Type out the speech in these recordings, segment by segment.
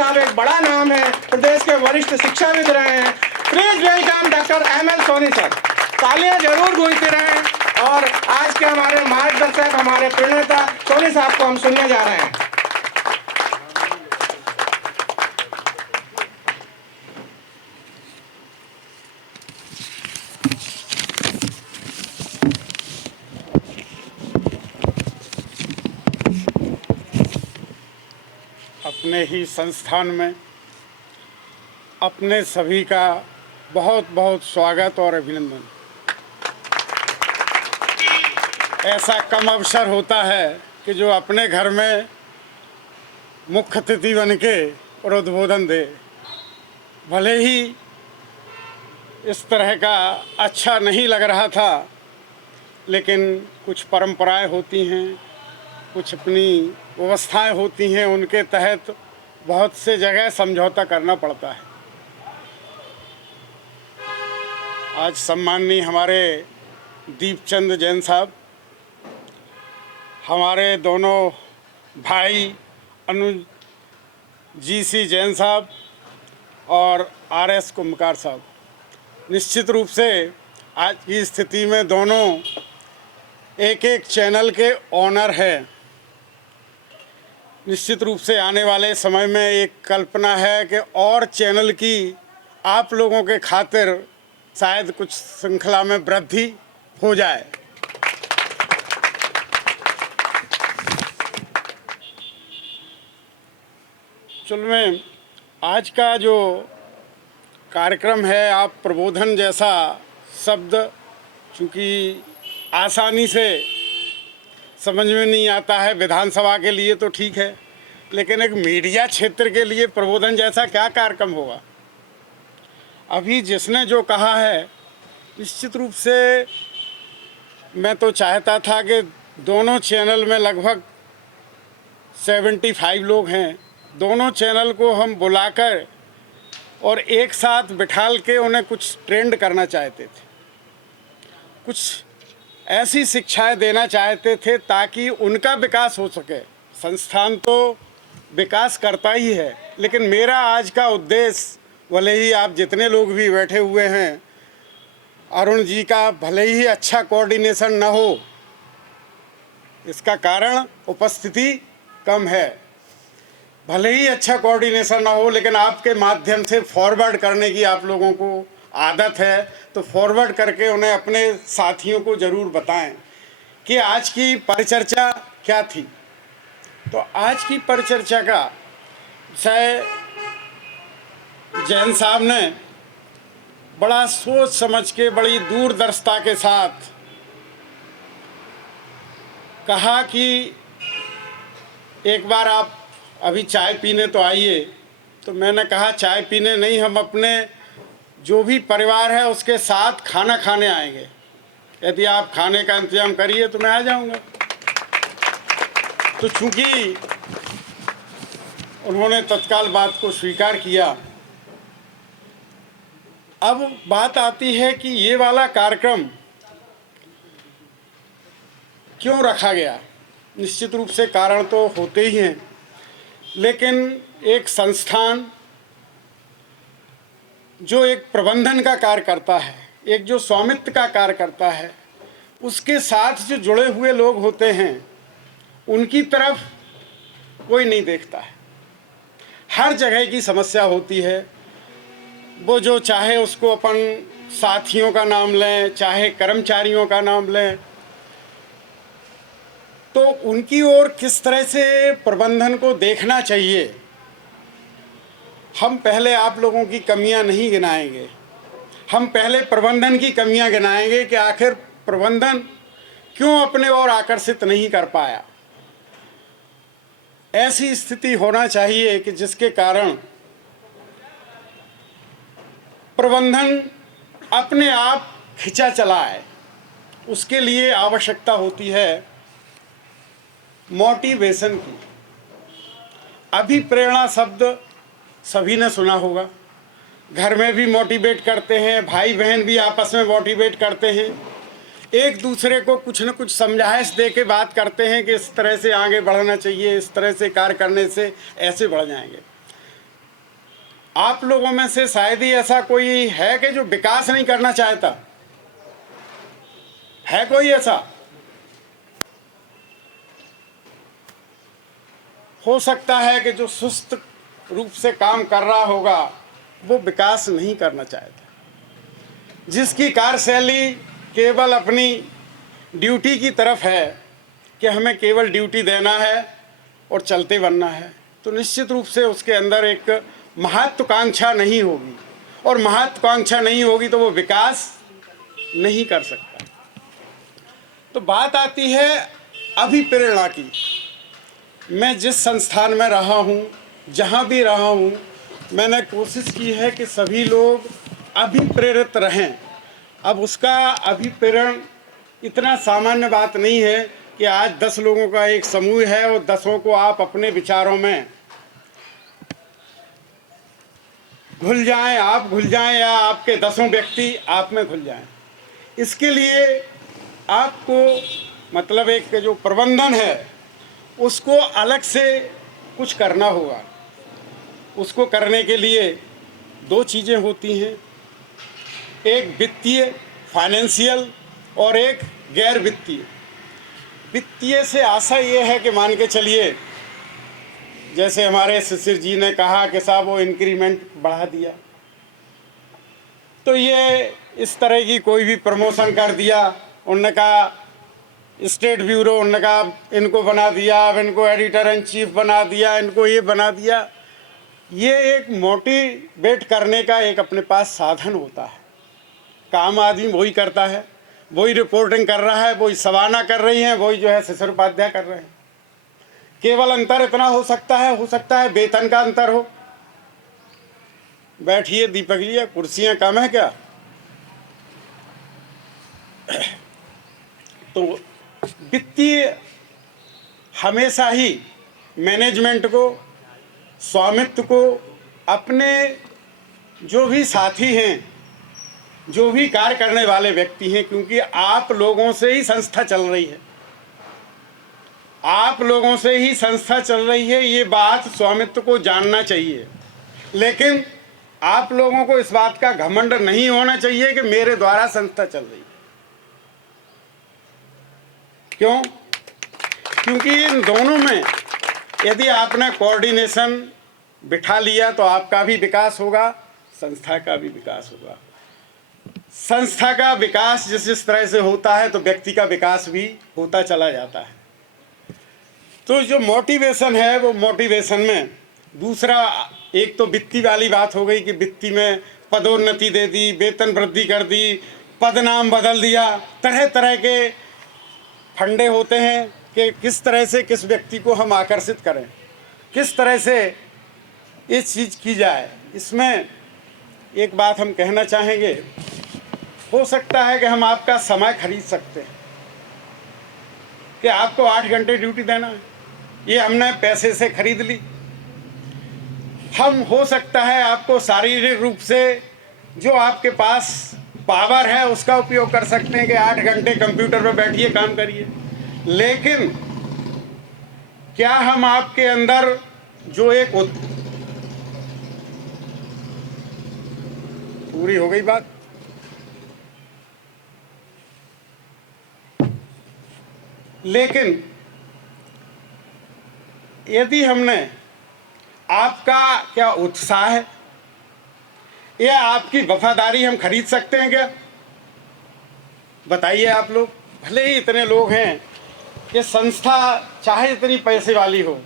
साहब एक बड़ा नाम है, प्रदेश के वरिष्ठ शिक्षाविद रहे हैं। Please welcome doctor M L. Soni sir. तालियां जरूर गूंजती रहें। और आज के हमारे मार्गदर्शक, हमारे प्रणेता सोनी साहब को हम सुनने जा रहे हैं। अपने ही संस्थान में अपने सभी का बहुत बहुत स्वागत और अभिनंदन। ऐसा कम अवसर होता है कि जो अपने घर में मुख्य अतिथि बन के और उद्बोधन दे। भले ही इस तरह का अच्छा नहीं लग रहा था, लेकिन कुछ परंपराएं होती हैं, कुछ अपनी व्यवस्थाएं होती हैं, उनके तहत बहुत से जगह समझौता करना पड़ता है। आज सम्माननीय हमारे दीपचंद जैन साहब, हमारे दोनों भाई अनुज जी जैन साहब और आर.एस. कुम्भकार साहब, निश्चित रूप से आज की स्थिति में दोनों एक एक चैनल के ऑनर हैं। निश्चित रूप से आने वाले समय में एक कल्पना है कि और चैनल की आप लोगों के खातिर शायद कुछ श्रृंखला में वृद्धि हो जाए। चल में आज का जो कार्यक्रम है, आप प्रबोधन जैसा शब्द चूँकि आसानी से समझ में नहीं आता है, विधानसभा के लिए तो ठीक है, लेकिन एक मीडिया क्षेत्र के लिए प्रबोधन जैसा क्या कार्यक्रम होगा। अभी जिसने जो कहा है, निश्चित रूप से मैं तो चाहता था कि दोनों चैनल में लगभग 75 लोग हैं, दोनों चैनल को हम बुलाकर और एक साथ बिठाल के उन्हें कुछ ट्रेंड करना चाहते थे, कुछ ऐसी शिक्षाएं देना चाहते थे ताकि उनका विकास हो सके। संस्थान तो विकास करता ही है, लेकिन मेरा आज का उद्देश्य, भले ही आप जितने लोग भी बैठे हुए हैं, अरुण जी का भले ही अच्छा कोऑर्डिनेशन न हो, इसका कारण उपस्थिति कम है। भले ही अच्छा कोऑर्डिनेशन ना हो, लेकिन आपके माध्यम से फॉरवर्ड करने की आप लोगों को आदत है, तो फॉरवर्ड करके उन्हें अपने साथियों को ज़रूर बताएं कि आज की परिचर्चा क्या थी। तो आज की परिचर्चा का विषय जैन साहब ने बड़ा सोच समझ के, बड़ी दूरदर्शिता के साथ कहा कि एक बार आप अभी चाय पीने तो आइए। तो मैंने कहा चाय पीने नहीं, हम अपने जो भी परिवार है उसके साथ खाना खाने आएंगे। यदि आप खाने का इंतजाम करिए तो मैं आ जाऊंगा। तो चूंकि उन्होंने तत्काल बात को स्वीकार किया, अब बात आती है कि ये वाला कार्यक्रम क्यों रखा गया। निश्चित रूप से कारण तो होते ही हैं, लेकिन एक संस्थान जो एक प्रबंधन का कार्य करता है, एक जो स्वामित्व का कार्य करता है, उसके साथ जो जुड़े हुए लोग होते हैं, उनकी तरफ कोई नहीं देखता है। हर जगह की समस्या होती है, वो जो चाहे उसको अपन साथियों का नाम लें, चाहे कर्मचारियों का नाम लें, तो उनकी ओर किस तरह से प्रबंधन को देखना चाहिए। हम पहले आप लोगों की कमियां नहीं गिनाएंगे, हम पहले प्रबंधन की कमियां गिनाएंगे कि आखिर प्रबंधन क्यों अपने ओर आकर्षित नहीं कर पाया। ऐसी स्थिति होना चाहिए कि जिसके कारण प्रबंधन अपने आप खिंचा चला है। उसके लिए आवश्यकता होती है मोटिवेशन की। अभिप्रेरणा शब्द सभी ने सुना होगा, घर में भी मोटिवेट करते हैं, भाई बहन भी आपस में मोटिवेट करते हैं, एक दूसरे को कुछ न कुछ समझाइश दे के बात करते हैं कि इस तरह से आगे बढ़ना चाहिए, इस तरह से कार्य करने से ऐसे बढ़ जाएंगे। आप लोगों में से शायद ही ऐसा कोई है कि जो विकास नहीं करना चाहता है। कोई ऐसा हो सकता है कि जो सुस्त रूप से काम कर रहा होगा वो विकास नहीं करना चाहता, जिसकी कार्यशैली केवल अपनी ड्यूटी की तरफ है कि हमें केवल ड्यूटी देना है और चलते बनना है, तो निश्चित रूप से उसके अंदर एक महत्वाकांक्षा नहीं होगी, और महत्वाकांक्षा नहीं होगी तो वो विकास नहीं कर सकता। तो बात आती है अभिप्रेरणा की। मैं जिस संस्थान में रहा हूँ, जहाँ भी रहा हूँ, मैंने कोशिश की है कि सभी लोग अभिप्रेरित रहें। अब उसका अभिप्रेरण इतना सामान्य बात नहीं है कि आज 10 लोगों का एक समूह है और 10 को आप अपने विचारों में घुल जाएं, आप घुल जाएं, या आपके 10 व्यक्ति आप में घुल जाएं। इसके लिए आपको मतलब एक जो प्रबंधन है उसको अलग से कुछ करना होगा। उसको करने के लिए 2 चीज़ें होती हैं, एक वित्तीय फाइनेंशियल और एक गैर वित्तीय। वित्तीय से आशा ये है कि मान के चलिए जैसे हमारे शिशिर जी ने कहा कि साहब वो इंक्रीमेंट बढ़ा दिया, तो ये इस तरह की कोई भी प्रमोशन कर दिया, उन्होंने कहा स्टेट ब्यूरो, उन्होंने कहा इनको बना दिया, अब इनको एडिटर इन चीफ बना दिया, इनको ये बना दिया। ये एक मोटिवेट करने का एक अपने पास साधन होता है। काम आदमी वही करता है, वही रिपोर्टिंग कर रहा है, वही सवाना कर रही हैं, वही जो है शिशिर उपाध्याय कर रहे हैं। केवल अंतर इतना हो सकता है वेतन का अंतर हो। बैठिए दीपक जी, कुर्सियां कम है क्या? तो वित्तीय हमेशा ही मैनेजमेंट को, स्वामित्व को, अपने जो भी साथी हैं, जो भी कार्य करने वाले व्यक्ति हैं, क्योंकि आप लोगों से ही संस्था चल रही है, आप लोगों से ही संस्था चल रही है, ये बात स्वामित्व को जानना चाहिए। लेकिन आप लोगों को इस बात का घमंड नहीं होना चाहिए कि मेरे द्वारा संस्था चल रही है। क्यों? क्योंकि इन दोनों में यदि आपने कोऑर्डिनेशन बिठा लिया तो आपका भी विकास होगा, संस्था का भी विकास होगा। संस्था का विकास जिस तरह से होता है तो व्यक्ति का विकास भी होता चला जाता है। तो जो मोटिवेशन है वो मोटिवेशन में दूसरा, एक तो वित्तीय वाली बात हो गई कि वित्तीय में पदोन्नति दे दी, वेतन वृद्धि कर दी, पद नाम बदल दिया, तरह तरह के फंडे होते हैं कि किस तरह से किस व्यक्ति को हम आकर्षित करें, किस तरह से इस चीज़ की जाए। इसमें एक बात हम कहना चाहेंगे, हो सकता है कि हम आपका समय खरीद सकते हैं कि आपको 8 घंटे ड्यूटी देना है, ये हमने पैसे से खरीद ली। हम हो सकता है आपको शारीरिक रूप से जो आपके पास पावर है उसका उपयोग कर सकते हैं कि 8 घंटे कंप्यूटर पर बैठिए काम करिए। लेकिन क्या हम आपके अंदर जो एक पूरी हो गई बात, लेकिन यदि हमने आपका क्या उत्साह है या आपकी वफादारी हम खरीद सकते हैं क्या? बताइए आप लोग। भले ही इतने लोग हैं कि संस्था चाहे इतनी पैसे वाली हो,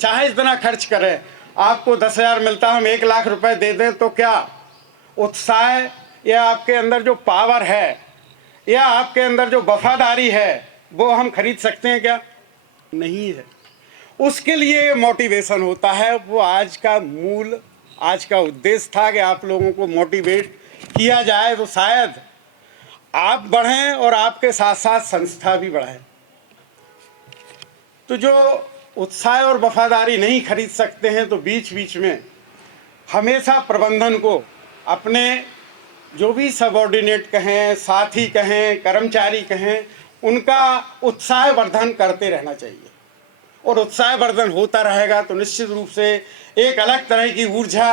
चाहे इतना खर्च करे, आपको 10,000 मिलता, हम 1 लाख रुपए दे दें, तो क्या उत्साह या आपके अंदर जो पावर है या आपके अंदर जो वफादारी है वो हम खरीद सकते हैं क्या? नहीं है। उसके लिए मोटिवेशन होता है। वो आज का मूल, आज का उद्देश्य था कि आप लोगों को मोटिवेट किया जाए तो शायद आप बढ़ें और आपके साथ साथ संस्था भी बढ़े। तो जो उत्साह और वफादारी नहीं खरीद सकते हैं तो बीच बीच में हमेशा प्रबंधन को अपने जो भी सबऑर्डिनेट कहें, साथी कहें, कर्मचारी कहें, उनका उत्साह वर्धन करते रहना चाहिए। और उत्साह वर्धन होता रहेगा तो निश्चित रूप से एक अलग तरह की ऊर्जा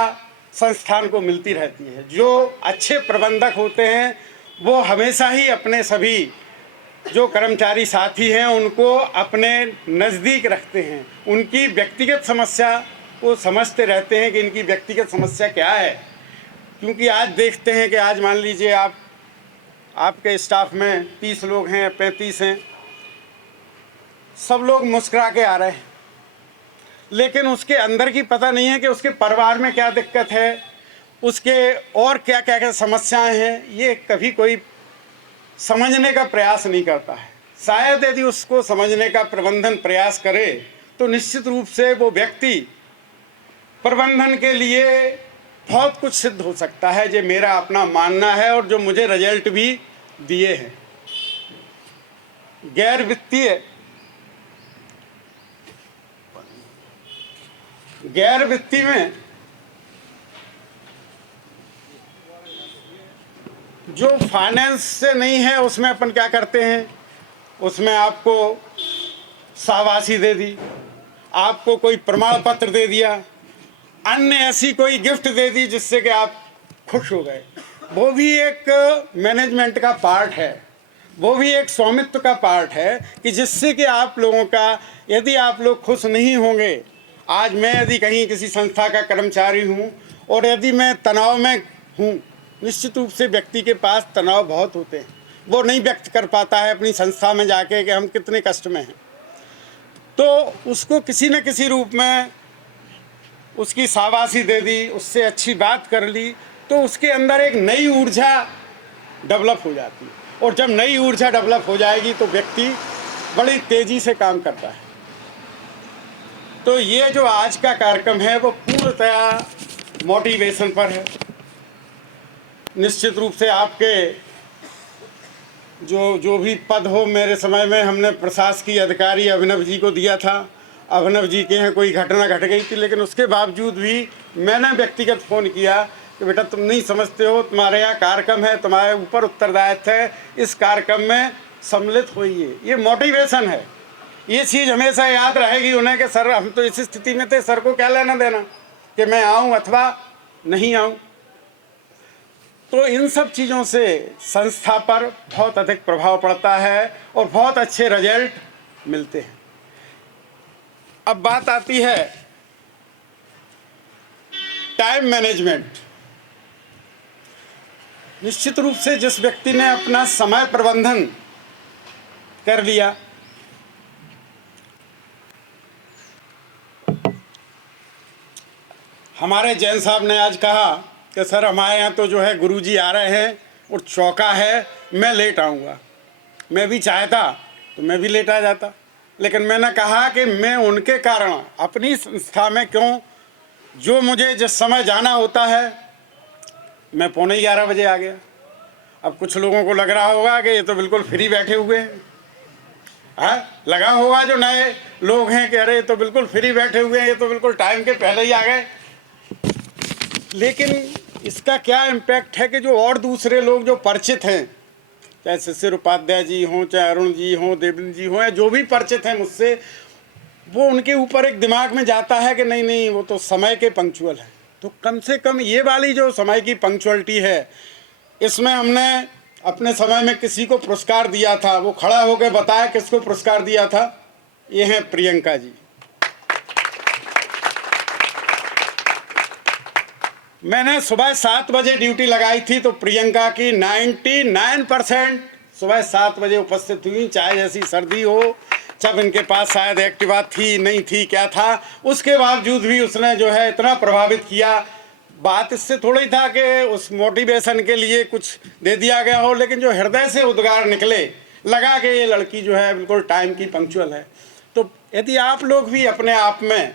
संस्थान को मिलती रहती है। जो अच्छे प्रबंधक होते हैं वो हमेशा ही अपने सभी जो कर्मचारी साथी हैं उनको अपने नज़दीक रखते हैं, उनकी व्यक्तिगत समस्या को समझते रहते हैं कि इनकी व्यक्तिगत समस्या क्या है। क्योंकि आज देखते हैं कि आज मान लीजिए आपके स्टाफ में 30 लोग हैं, 35 हैं, सब लोग मुस्कुरा के आ रहे हैं, लेकिन उसके अंदर की पता नहीं है कि उसके परिवार में क्या दिक्कत है, उसके और क्या क्या क्या समस्याएं हैं, ये कभी कोई समझने का प्रयास नहीं करता है। शायद यदि उसको समझने का प्रबंधन प्रयास करे तो निश्चित रूप से वो व्यक्ति प्रबंधन के लिए बहुत कुछ सिद्ध हो सकता है, जो मेरा अपना मानना है और जो मुझे रिजल्ट भी दिए हैं। गैर वित्तीय में जो फाइनेंस से नहीं है उसमें अपन क्या करते हैं, उसमें आपको शाबाशी दे दी, आपको कोई प्रमाण पत्र दे दिया, अन्य ऐसी कोई गिफ्ट दे दी जिससे कि आप खुश हो गए। वो भी एक मैनेजमेंट का पार्ट है, वो भी एक स्वामित्व का पार्ट है कि जिससे कि आप लोगों का, यदि आप लोग खुश नहीं होंगे, आज मैं यदि कहीं किसी संस्था का कर्मचारी हूँ और यदि मैं तनाव में हूँ, निश्चित रूप से व्यक्ति के पास तनाव बहुत होते हैं, वो नहीं व्यक्त कर पाता है अपनी संस्था में जाके कि हम कितने कष्ट में हैं। तो उसको किसी न किसी रूप में उसकी शाबाशी दे दी, उससे अच्छी बात कर ली, तो उसके अंदर एक नई ऊर्जा डेवलप हो जाती है, और जब नई ऊर्जा डेवलप हो जाएगी तो व्यक्ति बड़ी तेज़ी से काम करता है। तो ये जो आज का कार्यक्रम है वो पूर्णतया मोटिवेशन पर है। निश्चित रूप से आपके जो भी पद हो, मेरे समय में हमने प्रशासकीय अधिकारी अभिनव जी को दिया था। अभिनव जी के यहाँ कोई घटना घट गई थी, लेकिन उसके बावजूद भी मैंने व्यक्तिगत फ़ोन किया कि बेटा तुम नहीं समझते हो, तुम्हारे यहाँ कार्यक्रम है, तुम्हारे ऊपर उत्तरदायित्व है, इस कार्यक्रम में सम्मिलित होइए। ये मोटिवेशन है। ये चीज़ हमेशा याद रहेगी उन्हें कि सर हम तो इस स्थिति में थे, सर को क्या लेना देना कि मैं आऊँ अथवा नहीं आऊँ। तो इन सब चीज़ों से संस्था पर बहुत अधिक प्रभाव पड़ता है और बहुत अच्छे रिजल्ट मिलते हैं। अब बात आती है टाइम मैनेजमेंट। निश्चित रूप से जिस व्यक्ति ने अपना समय प्रबंधन कर लिया, हमारे जैन साहब ने आज कहा कि सर हमारे यहाँ तो जो है गुरुजी आ रहे हैं और चौका है, मैं लेट आऊँगा। मैं भी चाहता तो मैं भी लेट आ जाता, लेकिन मैंने कहा कि मैं उनके कारण अपनी संस्था में क्यों, जो मुझे जिस समय जाना होता है मैं 11:15 बजे आ गया। अब कुछ लोगों को लग रहा होगा कि ये तो बिल्कुल फ्री बैठे हुए हैं, हाँ लगा होगा जो नए लोग हैं कि अरे ये तो बिल्कुल फ्री बैठे हुए हैं, ये तो बिल्कुल टाइम के पहले ही आ गए। लेकिन इसका क्या इम्पैक्ट है कि जो और दूसरे लोग जो परिचित हैं, चाहे शिशिर उपाध्याय जी हों, चाहे अरुण जी हों, देवेंद्र जी हों, या जो भी परिचित हैं मुझसे, वो उनके ऊपर एक दिमाग में जाता है कि नहीं नहीं वो तो समय के पंक्चुअल है। तो कम से कम ये वाली जो समय की पंक्चुअलिटी है, इसमें हमने अपने समय में किसी को पुरस्कार दिया था, वो खड़ा होकर बताया किसको पुरस्कार दिया था। ये हैं प्रियंका जी। मैंने सुबह 7 बजे ड्यूटी लगाई थी, तो प्रियंका की 99% सुबह 7 बजे उपस्थित हुई, चाहे जैसी सर्दी हो, जब इनके पास शायद एक्टिवा थी नहीं थी क्या था, उसके बावजूद भी उसने जो है इतना प्रभावित किया। बात इससे थोड़ी था कि उस मोटिवेशन के लिए कुछ दे दिया गया हो, लेकिन जो हृदय से उद्गार निकले, लगा कि ये लड़की जो है बिल्कुल टाइम की पंक्चुअल है। तो यदि आप लोग भी अपने आप में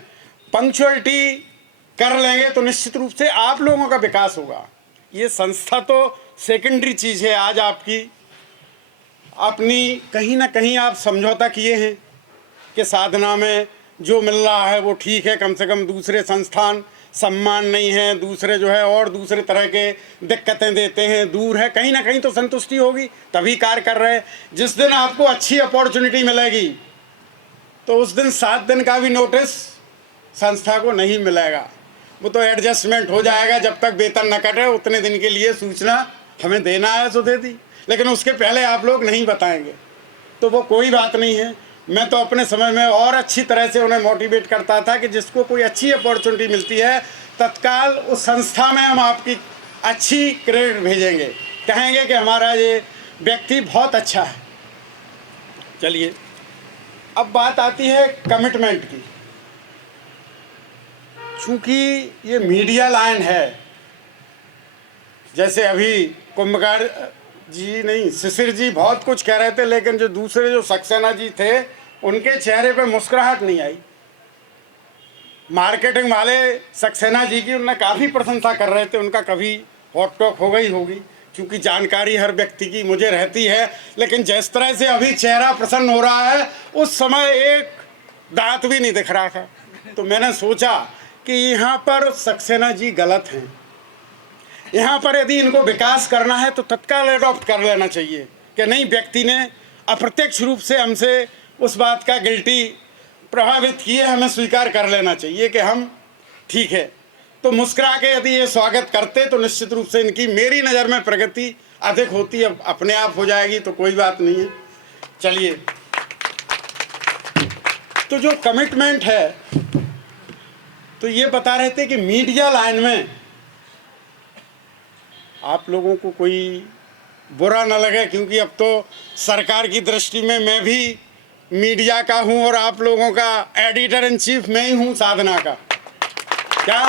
पंक्चुअलिटी कर लेंगे तो निश्चित रूप से आप लोगों का विकास होगा। ये संस्था तो सेकेंडरी चीज़ है। आज आपकी अपनी कहीं ना कहीं आप समझौता किए हैं कि साधना में जो मिल रहा है वो ठीक है, कम से कम दूसरे संस्थान सम्मान नहीं है, दूसरे जो है और दूसरे तरह के दिक्कतें देते हैं, दूर है, कहीं ना कहीं तो संतुष्टि होगी, तभी कार्य कर रहे हैं। जिस दिन आपको अच्छी अपॉर्चुनिटी मिलेगी तो उस दिन 7 दिन का भी नोटिस संस्था को नहीं मिलेगा। वो तो एडजस्टमेंट हो जाएगा, जब तक वेतन न कटे उतने दिन के लिए सूचना हमें देना है तो दे दी, लेकिन उसके पहले आप लोग नहीं बताएंगे तो वो कोई बात नहीं है। मैं तो अपने समय में और अच्छी तरह से उन्हें मोटिवेट करता था कि जिसको कोई अच्छी अपॉर्चुनिटी मिलती है तत्काल उस संस्था में हम आपकी अच्छी क्रेडिट भेजेंगे, कहेंगे कि हमारा ये व्यक्ति बहुत अच्छा है। चलिए, अब बात आती है कमिटमेंट की। चूँकि ये मीडिया लाइन है, जैसे अभी कुंभकार जी नहीं, शिशिर जी बहुत कुछ कह रहे थे, लेकिन जो दूसरे जो सक्सेना जी थे उनके चेहरे पे मुस्कुराहट नहीं आई। मार्केटिंग वाले सक्सेना जी की उन्हें काफ़ी प्रशंसा कर रहे थे, उनका कभी हॉट टॉक हो गई होगी, क्योंकि जानकारी हर व्यक्ति की मुझे रहती है। लेकिन जिस तरह से अभी चेहरा प्रसन्न हो रहा है, उस समय एक दांत भी नहीं दिख रहा था। तो मैंने सोचा कि यहाँ पर सक्सेना जी गलत हैं, यहाँ पर यदि इनको विकास करना है तो तत्काल एडॉप्ट कर लेना चाहिए कि नहीं, व्यक्ति ने अप्रत्यक्ष रूप से हमसे उस बात का गिल्टी प्रभावित किए, हमें स्वीकार कर लेना चाहिए कि हम ठीक है। तो मुस्कुरा के यदि ये स्वागत करते तो निश्चित रूप से इनकी मेरी नज़र में प्रगति अधिक होती, अब अपने आप हो जाएगी तो कोई बात नहीं है। चलिए, तो जो कमिटमेंट है, तो ये बता रहे थे कि मीडिया लाइन में आप लोगों को कोई बुरा न लगे, क्योंकि अब तो सरकार की दृष्टि में मैं भी मीडिया का हूं और आप लोगों का एडिटर इन चीफ मैं ही हूं, साधना का। क्या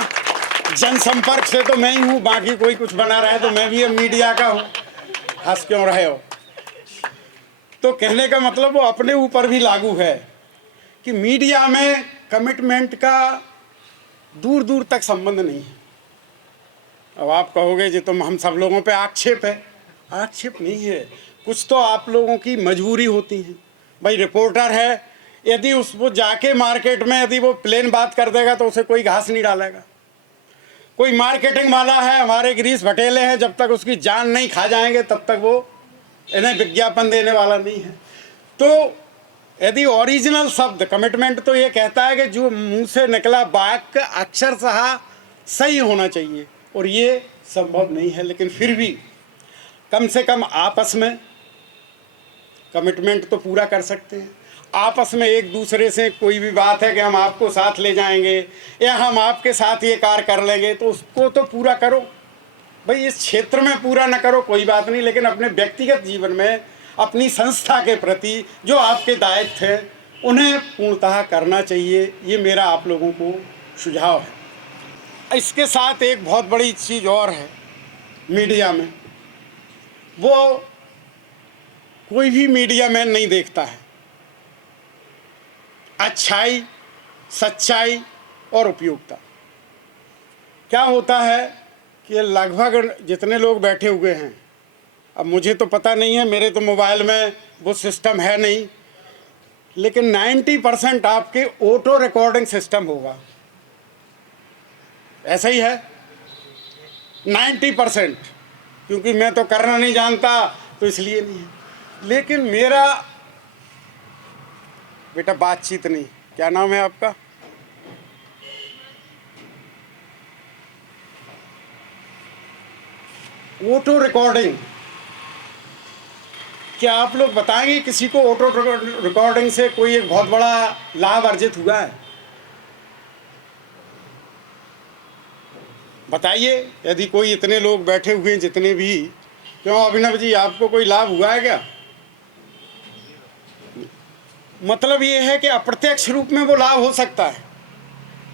जनसंपर्क से तो मैं ही हूं, बाकी कोई कुछ बना रहा है तो मैं भी अब मीडिया का हूं। हंस क्यों रहे हो? तो कहने का मतलब वो अपने ऊपर भी लागू है कि मीडिया में कमिटमेंट का दूर दूर तक संबंध नहीं है। अब आप कहोगे जी तुम हम सब लोगों पे आक्षेप है। आक्षेप नहीं है, कुछ तो आप लोगों की मजबूरी होती है। भाई रिपोर्टर है, यदि वो जाके मार्केट में यदि वो प्लेन बात कर देगा तो उसे कोई घास नहीं डालेगा। कोई मार्केटिंग वाला है, हमारे गिरीश भटेले हैं, जब तक उसकी जान नहीं खा जाएंगे तब तक वो इन्हें विज्ञापन देने वाला नहीं है। तो यदि ओरिजिनल शब्द कमिटमेंट तो ये कहता है कि जो मुंह से निकला वाक्य अक्षरशः सही होना चाहिए, और ये संभव नहीं है। लेकिन फिर भी कम से कम आपस में कमिटमेंट तो पूरा कर सकते हैं। आपस में एक दूसरे से कोई भी बात है कि हम आपको साथ ले जाएंगे या हम आपके साथ ये कार्य कर लेंगे, तो उसको तो पूरा करो। भाई इस क्षेत्र में पूरा ना करो कोई बात नहीं, लेकिन अपने व्यक्तिगत जीवन में अपनी संस्था के प्रति जो आपके दायित्व हैं उन्हें पूर्णतः करना चाहिए। ये मेरा आप लोगों को सुझाव है। इसके साथ एक बहुत बड़ी चीज़ और है मीडिया में, वो कोई भी मीडिया मैन नहीं देखता है अच्छाई, सच्चाई और उपयोगिता। क्या होता है कि लगभग जितने लोग बैठे हुए हैं, अब मुझे तो पता नहीं है, मेरे तो मोबाइल में वो सिस्टम है नहीं, लेकिन 90% आपके ऑटो रिकॉर्डिंग सिस्टम होगा। ऐसा ही है 90%, क्योंकि मैं तो करना नहीं जानता तो इसलिए नहीं है। लेकिन मेरा बेटा बातचीत नहीं, क्या नाम है आपका? Auto recording. क्या आप लोग बताएंगे किसी को ऑटो रिकॉर्डिंग से कोई एक बहुत बड़ा लाभ अर्जित हुआ है? बताइए, यदि कोई इतने लोग बैठे हुए हैं जितने भी, क्यों अभिनव जी आपको कोई लाभ हुआ है क्या? मतलब ये है कि अप्रत्यक्ष रूप में वो लाभ हो सकता है।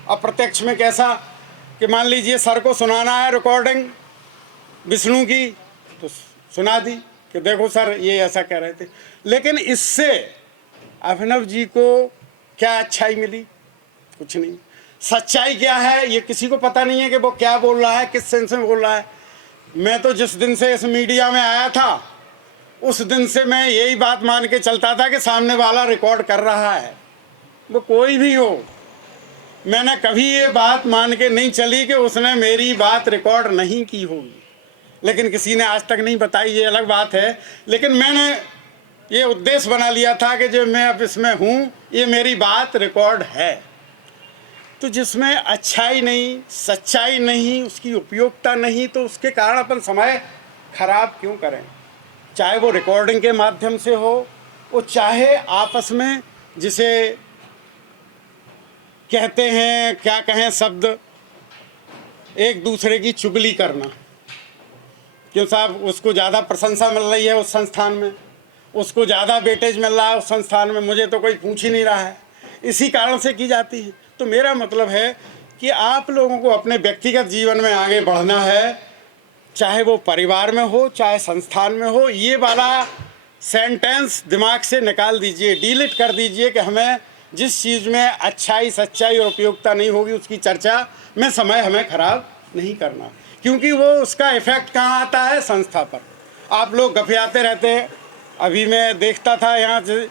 अप्रत्यक्ष में कैसा कि मान लीजिए सर को सुनाना है रिकॉर्डिंग विष्णु की, तो सुना दी कि देखो सर ये ऐसा कह रहे थे। लेकिन इससे अभिनव जी को क्या अच्छाई मिली? कुछ नहीं। सच्चाई क्या है ये किसी को पता नहीं है कि वो क्या बोल रहा है, किस सेंस में बोल रहा है। मैं तो जिस दिन से इस मीडिया में आया था उस दिन से मैं यही बात मान के चलता था कि सामने वाला रिकॉर्ड कर रहा है, वो कोई भी हो। मैंने कभी ये बात मान के नहीं चली कि उसने मेरी बात रिकॉर्ड नहीं की होगी, लेकिन किसी ने आज तक नहीं बताई, ये अलग बात है। लेकिन मैंने ये उद्देश्य बना लिया था कि जो मैं अब इसमें हूँ ये मेरी बात रिकॉर्ड है। तो जिसमें अच्छाई नहीं, सच्चाई नहीं, उसकी उपयोगिता नहीं, तो उसके कारण अपन समय खराब क्यों करें? चाहे वो रिकॉर्डिंग के माध्यम से हो, वो चाहे आपस में जिसे कहते हैं, क्या कहें शब्द, एक दूसरे की चुगली करना। क्यों साहब, उसको ज़्यादा प्रशंसा मिल रही है उस संस्थान में, उसको ज़्यादा वेटेज मिल रहा है उस संस्थान में, मुझे तो कोई पूछ ही नहीं रहा है, इसी कारण से की जाती है। तो मेरा मतलब है कि आप लोगों को अपने व्यक्तिगत जीवन में आगे बढ़ना है, चाहे वो परिवार में हो, चाहे संस्थान में हो। ये वाला सेंटेंस दिमाग से निकाल दीजिए, डिलीट कर दीजिए कि हमें जिस चीज़ में अच्छाई, सच्चाई और उपयोगिता नहीं होगी उसकी चर्चा में समय हमें खराब नहीं करना, क्योंकि वो उसका इफ़ेक्ट कहाँ आता है? संस्था पर। आप लोग गफियाते रहते हैं। अभी मैं देखता था यहाँ से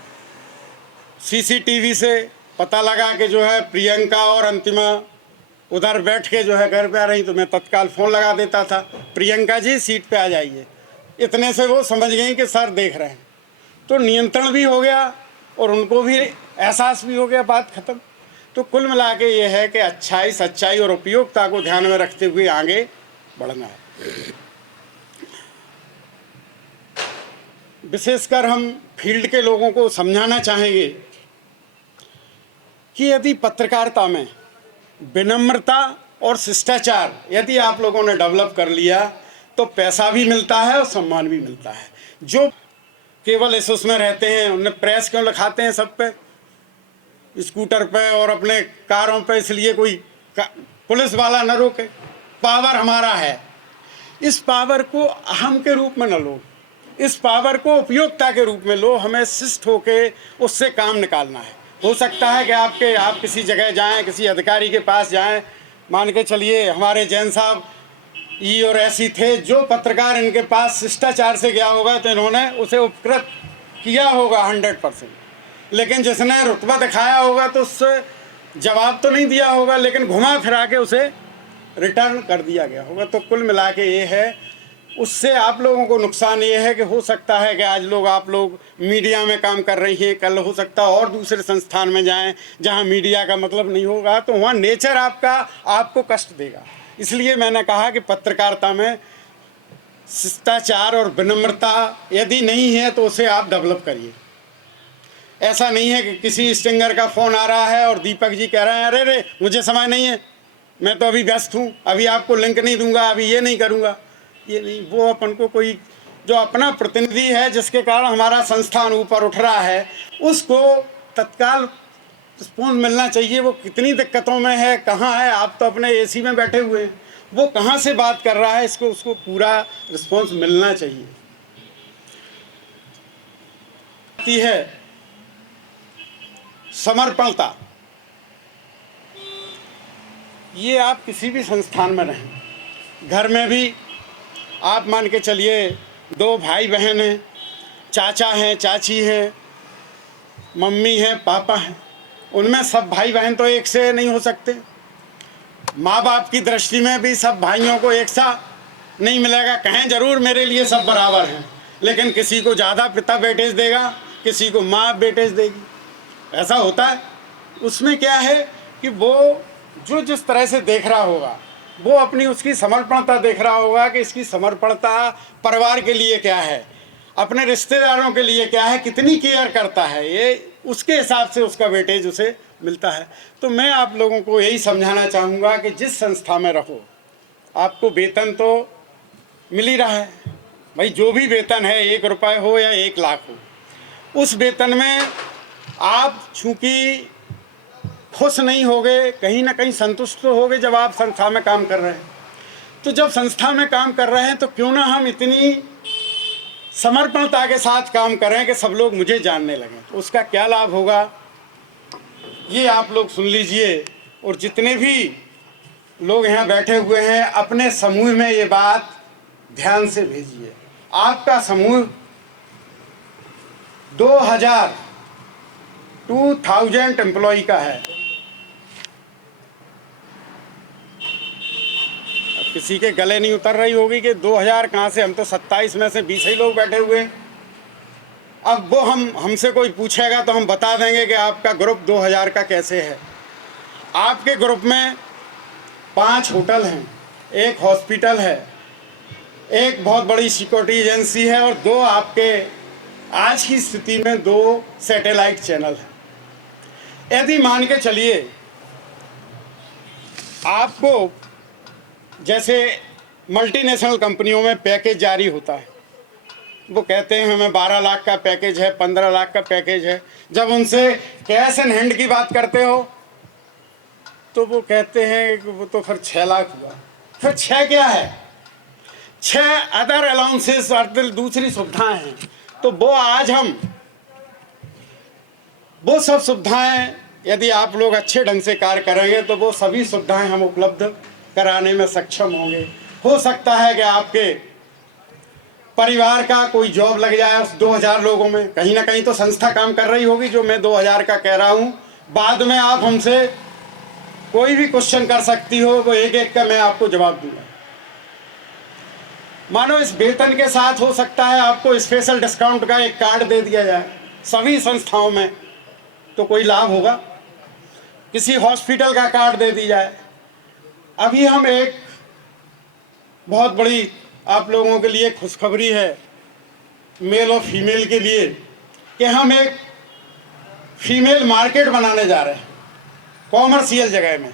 CCTV से पता लगा कि जो है प्रियंका और अंतिमा उधर बैठ के जो है घर पे आ रही, तो मैं तत्काल फ़ोन लगा देता था, प्रियंका जी सीट पे आ जाइए। इतने से वो समझ गई कि सर देख रहे हैं, तो नियंत्रण भी हो गया और उनको भी एहसास भी हो गया, बात ख़त्म। तो कुल मिला के ये है कि अच्छाई, सच्चाई और उपयोगिता को ध्यान में रखते हुए आगे बढ़ना है। विशेषकर हम फील्ड के लोगों को समझाना चाहेंगे कि यदि पत्रकारिता में विनम्रता और शिष्टाचार यदि आप लोगों ने डेवलप कर लिया तो पैसा भी मिलता है और सम्मान भी मिलता है। जो केवल इस उसमें रहते हैं, उन्हें प्रेस क्यों लिखाते हैं सब पे, स्कूटर पे और अपने कारों पे, इसलिए कोई पुलिस वाला न रोके। पावर हमारा है, इस पावर को अहम के रूप में न लो, इस पावर को उपयोगिता के रूप में लो। हमें शिष्ट होके उससे काम निकालना है। हो सकता है कि आप किसी जगह जाएं, किसी अधिकारी के पास जाएं, मान के चलिए हमारे जैन साहब ई और ऐसी थे, जो पत्रकार इनके पास शिष्टाचार से गया होगा तो इन्होंने उसे उपकृत किया होगा 100%, लेकिन जिसने रुतबा दिखाया होगा तो उससे जवाब तो नहीं दिया होगा, लेकिन घुमा फिरा के उसे रिटर्न कर दिया गया होगा। तो कुल मिला के ये है, उससे आप लोगों को नुकसान ये है कि हो सकता है कि आज आप लोग मीडिया में काम कर रही हैं, कल हो सकता है और दूसरे संस्थान में जाएं जहां मीडिया का मतलब नहीं होगा, तो वहां नेचर आपको कष्ट देगा। इसलिए मैंने कहा कि पत्रकारिता में शिष्टाचार और विनम्रता यदि नहीं है तो उसे आप डेवलप करिए। ऐसा नहीं है कि किसी स्टिंगर का फ़ोन आ रहा है और दीपक जी कह रहे हैं अरे रे मुझे समय नहीं है, मैं तो अभी व्यस्त हूँ, अभी आपको लिंक नहीं दूंगा, अभी ये नहीं करूँगा। ये नहीं, वो अपन को कोई जो अपना प्रतिनिधि है जिसके कारण हमारा संस्थान ऊपर उठ रहा है, उसको तत्काल रिस्पॉन्स मिलना चाहिए। वो कितनी दिक्कतों में है, कहाँ है, आप तो अपने AC में बैठे हुए हैं, वो कहाँ से बात कर रहा है, उसको पूरा रिस्पॉन्स मिलना चाहिए। है समर्पणता, ये आप किसी भी संस्थान में रहें, घर में भी आप मान के चलिए 2 भाई बहन हैं, चाचा हैं, चाची हैं, मम्मी हैं, पापा हैं, उनमें सब भाई बहन तो एक से नहीं हो सकते। माँ बाप की दृष्टि में भी सब भाइयों को एक सा नहीं मिलेगा। कहें जरूर मेरे लिए सब बराबर हैं, लेकिन किसी को ज़्यादा पिता वेटेज देगा, किसी को माँ वेटेज देगी, ऐसा होता है। उसमें क्या है कि वो जो जिस तरह से देख रहा होगा, वो अपनी उसकी समर्पणता देख रहा होगा कि इसकी समर्पणता परिवार के लिए क्या है, अपने रिश्तेदारों के लिए क्या है, कितनी केयर करता है, ये उसके हिसाब से उसका वेटेज उसे मिलता है। तो मैं आप लोगों को यही समझाना चाहूँगा कि जिस संस्था में रहो, आपको वेतन तो मिल ही रहा है भाई, जो भी वेतन है 1 रुपये हो या 1 लाख हो, उस वेतन में आप चूँकि खुश नहीं होगे, कहीं ना कहीं संतुष्ट तो होगे जब आप संस्था में काम कर रहे हैं। तो जब संस्था में काम कर रहे हैं तो क्यों ना हम इतनी समर्पणता के साथ काम करें कि सब लोग मुझे जानने लगें। तो उसका क्या लाभ होगा ये आप लोग सुन लीजिए, और जितने भी लोग यहाँ बैठे हुए हैं अपने समूह में ये बात ध्यान से भेजिए। आपका समूह 2000 एम्प्लॉई का है। अब किसी के गले नहीं उतर रही होगी कि 2000 कहाँ से, हम तो 27 में से 20 ही लोग बैठे हुए हैं। अब वो हमसे कोई पूछेगा तो हम बता देंगे कि आपका ग्रुप 2000 का कैसे है। आपके ग्रुप में 5 होटल हैं, 1 हॉस्पिटल है, एक बहुत बड़ी सिक्योरिटी एजेंसी है और 2 आपके आज की स्थिति में 2 सैटेलाइट चैनल हैं। यदि मान के चलिए आपको जैसे मल्टीनेशनल कंपनियों में पैकेज जारी होता है, वो कहते हैं हमें 12 लाख का पैकेज है, 15 लाख का पैकेज है। जब उनसे कैश एंड हैंड की बात करते हो तो वो कहते हैं कि वो तो फिर 6 लाख हुआ। फिर 6 क्या है? 6 अदर अलाउंसेस और दूसरी सुविधाएं हैं। तो वो आज हम वो सब सुविधाएं, यदि आप लोग अच्छे ढंग से कार्य करेंगे तो वो सभी सुविधाएं हम उपलब्ध कराने में सक्षम होंगे। हो सकता है कि आपके परिवार का कोई जॉब लग जाए उस 2000 लोगों में, कहीं ना कहीं तो संस्था काम कर रही होगी जो मैं 2000 का कह रहा हूं। बाद में आप हमसे कोई भी क्वेश्चन कर सकती हो, वो एक एक का मैं आपको जवाब दूंगा। मानो इस वेतन के साथ हो सकता है आपको स्पेशल डिस्काउंट का एक कार्ड दे दिया जाए सभी संस्थाओं में, तो कोई लाभ होगा। किसी हॉस्पिटल का कार्ड दे दी जाए। अभी हम एक बहुत बड़ी आप लोगों के लिए खुशखबरी है, मेल और फीमेल के लिए, कि हम एक फीमेल मार्केट बनाने जा रहे हैं कॉमर्शियल जगह में।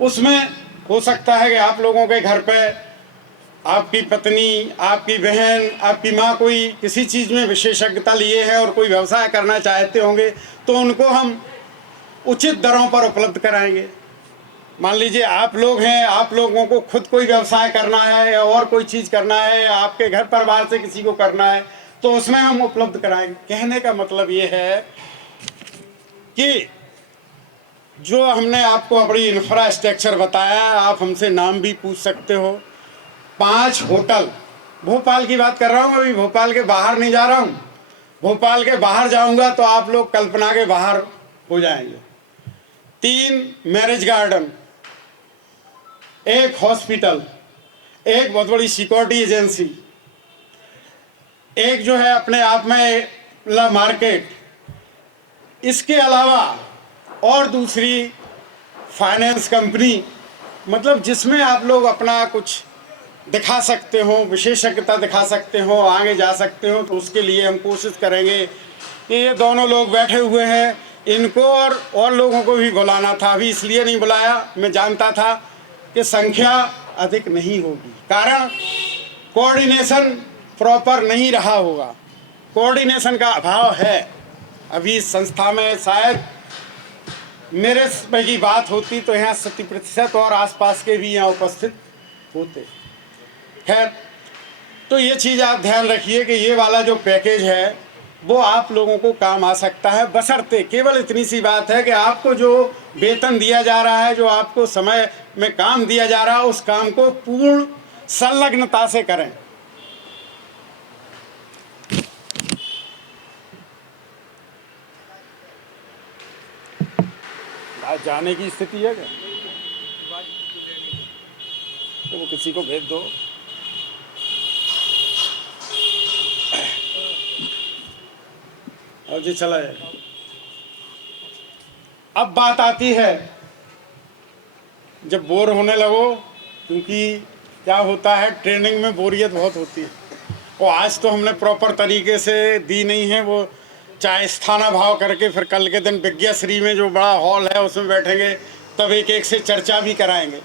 उसमें हो सकता है कि आप लोगों के घर पे आपकी पत्नी, आपकी बहन, आपकी माँ कोई किसी चीज़ में विशेषज्ञता लिए है और कोई व्यवसाय करना चाहते होंगे, तो उनको हम उचित दरों पर उपलब्ध कराएंगे। मान लीजिए आप लोग हैं, आप लोगों को खुद कोई व्यवसाय करना है या और कोई चीज़ करना है या आपके घर परिवार से किसी को करना है, तो उसमें हम उपलब्ध कराएंगे। कहने का मतलब ये है कि जो हमने आपको अपनी इंफ्रास्ट्रक्चर बताया, आप हमसे नाम भी पूछ सकते हो। 5 होटल, भोपाल की बात कर रहा हूँ, अभी भोपाल के बाहर नहीं जा रहा हूँ। भोपाल के बाहर जाऊँगा तो आप लोग कल्पना के बाहर हो जाएंगे। 3 मैरिज गार्डन, 1 हॉस्पिटल, एक बहुत बड़ी सिक्योरिटी एजेंसी, एक जो है अपने आप में ला मार्केट, इसके अलावा और दूसरी फाइनेंस कंपनी, मतलब जिसमें आप लोग अपना कुछ दिखा सकते हो, विशेषज्ञता दिखा सकते हो, आगे जा सकते हो। तो उसके लिए हम कोशिश करेंगे कि ये दोनों लोग बैठे हुए हैं, इनको और लोगों को भी बुलाना था। अभी इसलिए नहीं बुलाया, मैं जानता था कि संख्या अधिक नहीं होगी, कारण कोऑर्डिनेशन प्रॉपर नहीं रहा होगा। कोऑर्डिनेशन का अभाव है अभी इस संस्था में। शायद मेरे में की बात होती तो यहाँ 70% और आसपास के भी यहाँ उपस्थित होते। खैर, तो ये चीज़ आप ध्यान रखिए कि ये वाला जो पैकेज है वो आप लोगों को काम आ सकता है, बशर्ते केवल इतनी सी बात है कि आपको जो वेतन दिया जा रहा है, जो आपको समय में काम दिया जा रहा है, उस काम को पूर्ण संलग्नता से करें। आज जाने की स्थिति है क्या? तो वो किसी को भेज दो। और जी चला जाएगा। अब बात आती है जब बोर होने लगो, क्योंकि क्या होता है ट्रेनिंग में बोरियत बहुत होती है। और आज तो हमने प्रॉपर तरीके से दी नहीं है, वो चाहे स्थाना भाव करके फिर कल के दिन विज्ञाश्री में जो बड़ा हॉल है उसमें बैठेंगे, तब एक एक से चर्चा भी कराएंगे।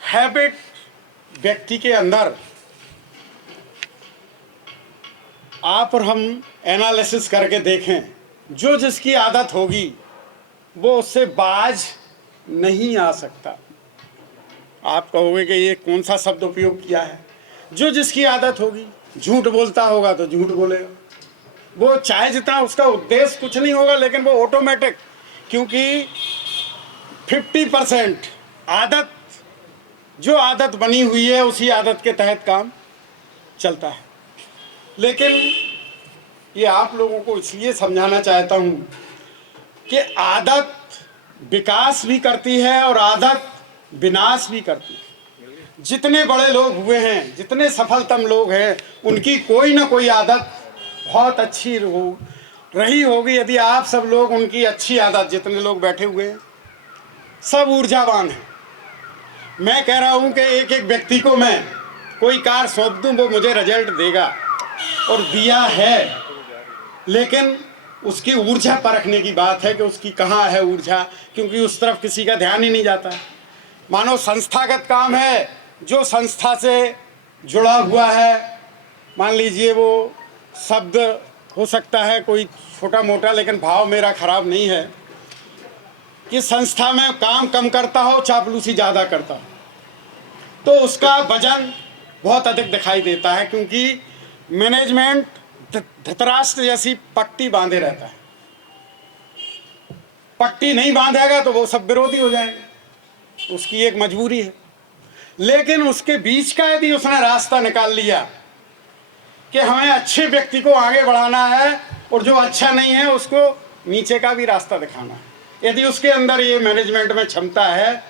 हैबिट व्यक्ति के अंदर आप और हम एनालिसिस करके देखें, जो जिसकी आदत होगी वो उससे बाज नहीं आ सकता। आप कहोगे कि ये कौन सा शब्द उपयोग किया है? जो जिसकी आदत होगी, झूठ बोलता होगा तो झूठ बोलेगा, वो चाहे जितना उसका उद्देश्य कुछ नहीं होगा, लेकिन वो ऑटोमेटिक, क्योंकि 50% आदत, जो आदत बनी हुई है उसी आदत के तहत काम चलता है। लेकिन ये आप लोगों को इसलिए समझाना चाहता हूँ कि आदत विकास भी करती है और आदत विनाश भी करती है। जितने बड़े लोग हुए हैं, जितने सफलतम लोग हैं, उनकी कोई ना कोई आदत बहुत अच्छी हो, रही होगी यदि आप सब लोग उनकी अच्छी आदत, जितने लोग बैठे हुए हैं सब ऊर्जावान हैं। मैं कह रहा हूं कि एक एक व्यक्ति को मैं कोई कार्य सौंप दूं, वो मुझे रिजल्ट देगा और दिया है, लेकिन उसकी ऊर्जा परखने की बात है कि उसकी कहाँ है ऊर्जा, क्योंकि उस तरफ किसी का ध्यान ही नहीं जाता। मानो संस्थागत काम है, जो संस्था से जुड़ा हुआ है, मान लीजिए वो शब्द हो सकता है कोई छोटा मोटा, लेकिन भाव मेरा खराब नहीं है कि संस्था में काम कम करता हो, चापलूसी ज़्यादा करता हो, तो उसका वजन बहुत अधिक दिखाई देता है, क्योंकि मैनेजमेंट धृतराष्ट्र जैसी पट्टी बांधे रहता है। पट्टी नहीं बांधेगा तो वो सब विरोधी हो जाएंगे, उसकी एक मजबूरी है। लेकिन उसके बीच का यदि उसने रास्ता निकाल लिया कि हमें अच्छे व्यक्ति को आगे बढ़ाना है और जो अच्छा नहीं है उसको नीचे का भी रास्ता दिखाना है, यदि उसके अंदर ये मैनेजमेंट में क्षमता है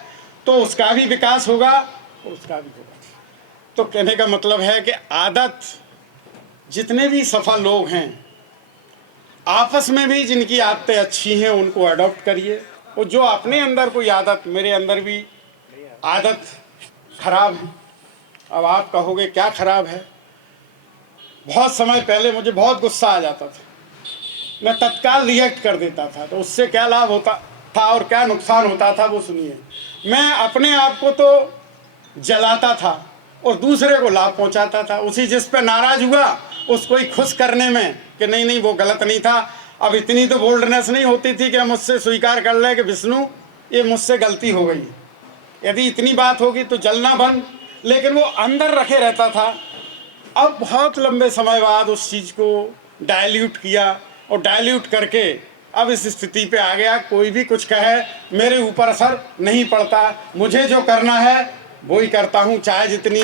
तो उसका भी विकास होगा और उसका भी होगा। तो कहने का मतलब है कि आदत, जितने भी सफल लोग हैं आपस में भी जिनकी आदतें अच्छी हैं उनको अडॉप्ट करिए, और जो अपने अंदर कोई आदत, मेरे अंदर भी आदत खराब है। अब आप कहोगे क्या खराब है? बहुत समय पहले मुझे बहुत गुस्सा आ जाता था, मैं तत्काल रिएक्ट कर देता था, तो उससे क्या लाभ होता था और क्या नुकसान होता था वो सुनिए। मैं अपने आप को तो जलाता था और दूसरे को लाभ पहुंचाता था। उसी जिस पे नाराज हुआ उसको ही खुश करने में कि नहीं नहीं वो गलत नहीं था। अब इतनी तो बोल्डनेस नहीं होती थी कि हम मुझसे स्वीकार कर लें कि विष्णु ये मुझसे गलती हो गई। यदि इतनी बात होगी तो जलना बंद, लेकिन वो अंदर रखे रहता था। अब बहुत लंबे समय बाद उस चीज़ को डाइल्यूट किया और डाइल्यूट करके अब इस स्थिति पे आ गया, कोई भी कुछ कहे मेरे ऊपर असर नहीं पड़ता, मुझे जो करना है वो ही करता हूँ, चाहे जितनी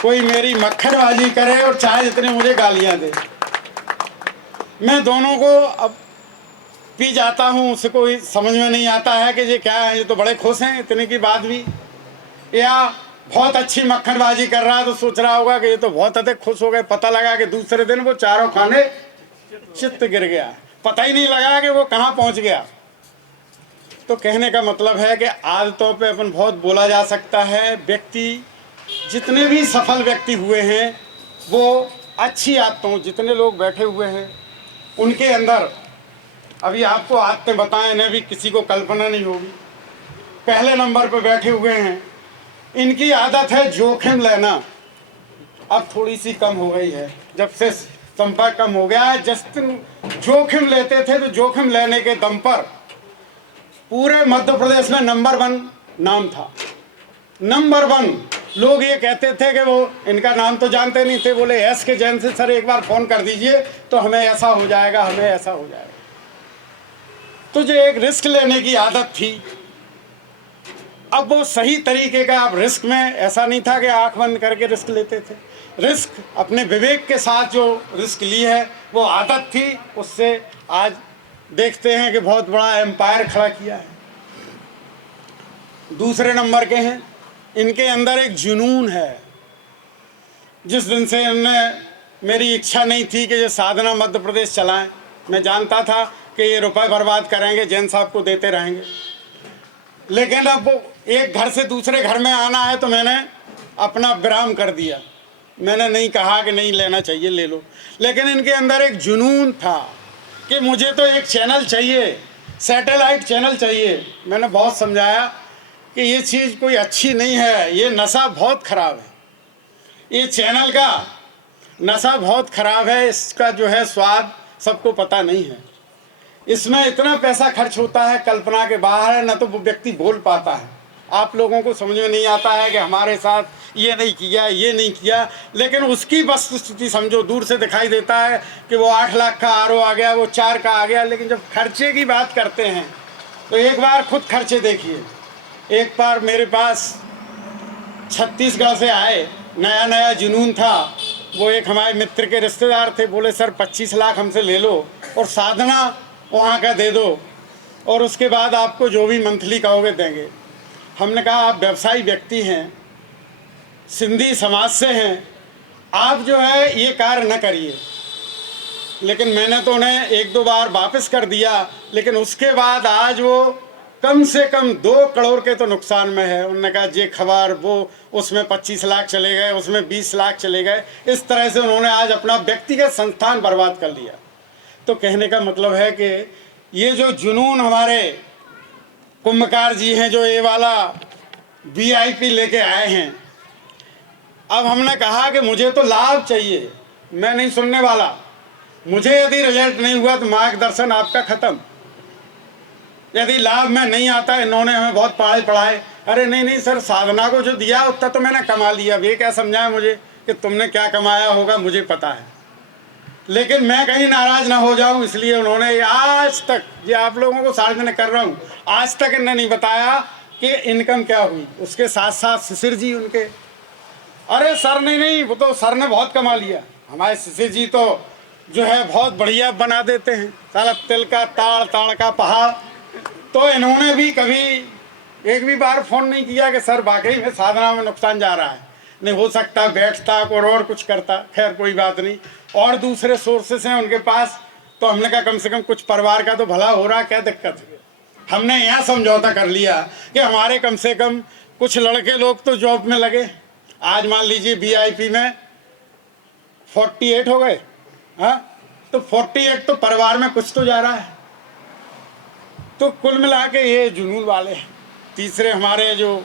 कोई मेरी मक्खनबाजी करे और चाहे जितने मुझे गालियाँ दे। मैं दोनों को अब पी जाता हूँ, उसे कोई समझ में नहीं आता है कि ये क्या है, ये तो बड़े खुश हैं इतने की बात भी, या बहुत अच्छी मक्खनबाजी कर रहा है तो सोच रहा होगा कि ये तो बहुत अधिक खुश हो गए। पता लगा कि दूसरे दिन वो चारों खाने चित्त गिर गया, पता ही नहीं लगा कि वो कहाँ पहुँच गया। तो कहने का मतलब है कि आदतों पे अपन बहुत बोला जा सकता है। व्यक्ति, जितने भी सफल व्यक्ति हुए हैं वो अच्छी आदतों, जितने लोग बैठे हुए हैं उनके अंदर, अभी आपको आदतें बताएं, इन्हें भी किसी को कल्पना नहीं होगी। पहले नंबर पर बैठे हुए हैं, इनकी आदत है जोखिम लेना। अब थोड़ी सी कम हो गई है, जब से संपर्क कम हो गया है। जिस दिन जोखिम लेते थे तो जोखिम लेने के दम पर पूरे मध्य प्रदेश में नंबर 1 नाम था, नंबर 1। लोग ये कहते थे कि वो, इनका नाम तो जानते नहीं थे, बोले एस के जैन से सर एक बार फ़ोन कर दीजिए तो हमें ऐसा हो जाएगा, हमें ऐसा हो जाएगा। तो जो एक रिस्क लेने की आदत थी, अब वो सही तरीके का, अब रिस्क में ऐसा नहीं था कि आंख बंद करके रिस्क लेते थे। रिस्क अपने विवेक के साथ जो रिस्क ली है वो आदत थी, उससे आज देखते हैं कि बहुत बड़ा एम्पायर खड़ा किया है। दूसरे नंबर के हैं, इनके अंदर एक जुनून है। जिस दिन से इनने, मेरी इच्छा नहीं थी कि ये साधना मध्य प्रदेश चलाएं, मैं जानता था कि ये रुपए बर्बाद करेंगे, जैन साहब को देते रहेंगे, लेकिन अब वो एक घर से दूसरे घर में आना है तो मैंने अपना विराम कर दिया। मैंने नहीं कहा कि नहीं लेना चाहिए, ले लो, लेकिन इनके अंदर एक जुनून था कि मुझे तो एक चैनल चाहिए, सैटेलाइट चैनल चाहिए। मैंने बहुत समझाया कि ये चीज़ कोई अच्छी नहीं है, ये नशा बहुत ख़राब है, ये चैनल का नशा बहुत ख़राब है, इसका जो है स्वाद सबको पता नहीं है, इसमें इतना पैसा खर्च होता है कल्पना के बाहर है, न तो वो व्यक्ति बोल पाता है। आप लोगों को समझ में नहीं आता है कि हमारे साथ ये नहीं किया, ये नहीं किया, लेकिन उसकी वस्तुस्थिति समझो, दूर से दिखाई देता है कि वो 8 लाख का आरओ आ गया, वो 4 का आ गया, लेकिन जब खर्चे की बात करते हैं तो एक बार खुद खर्चे देखिए। एक बार मेरे पास छत्तीसगढ़ से आए, नया नया जुनून था, वो एक हमारे मित्र के रिश्तेदार थे, बोले सर 25 लाख हमसे ले लो और साधना वहाँ का दे दो, और उसके बाद आपको जो भी मंथली कहोगे देंगे। हमने कहा आप व्यवसायी व्यक्ति हैं, सिंधी समाज से हैं, आप जो है ये कार्य न करिए, लेकिन मैंने तो उन्हें 1-2 बार वापस कर दिया। लेकिन उसके बाद आज वो कम से कम 2 करोड़ के तो नुकसान में है। उन्होंने कहा ये खबर वो, उसमें 25 लाख चले गए, उसमें 20 लाख चले गए। इस तरह से उन्होंने आज अपना व्यक्तिगत संस्थान बर्बाद कर लिया। तो कहने का मतलब है कि ये जो जुनून हमारे कुंभकार जी हैं, जो ये वाला VIP लेके आए हैं, अब हमने कहा कि मुझे तो लाभ चाहिए, मैं नहीं सुनने वाला। मुझे यदि रिजल्ट नहीं हुआ तो मार्गदर्शन आपका खत्म। यदि लाभ में नहीं आता, इन्होंने हमें बहुत पढ़ाए। अरे नहीं सर, साधना को जो दिया उतना तो मैंने कमा लिया। अब ये क्या समझाया मुझे कि तुमने क्या कमाया होगा, मुझे पता है, लेकिन मैं कहीं नाराज ना हो जाऊं, इसलिए उन्होंने आज तक, ये आप लोगों को सार्वजनिक कर रहा हूं, आज तक इन्होंने नहीं बताया कि इनकम क्या हुई। उसके साथ साथ शिशिर जी उनके, अरे सर नहीं, वो तो सर ने बहुत कमा लिया। हमारे शिशिर जी तो जो है बहुत बढ़िया बना देते हैं, साला तिल का ताड़ का पहाड़। तो इन्होंने भी कभी एक भी बार फोन नहीं किया कि सर वाकई में साधना में नुकसान जा रहा है। नहीं, हो सकता बैठता और कुछ करता, खैर कोई बात नहीं, और दूसरे सोर्सेस हैं उनके पास। तो हमने कहा कम से कम कुछ परिवार का तो भला हो रहा, क्या दिक्कत है। हमने यहाँ समझौता कर लिया कि हमारे कम से कम कुछ लड़के लोग तो जॉब में लगे। आज मान लीजिए VIP में 48 हो गए, हाँ, तो 48 तो परिवार में कुछ तो जा रहा है। तो कुल मिला के ये जुनून वाले हैं। तीसरे हमारे जो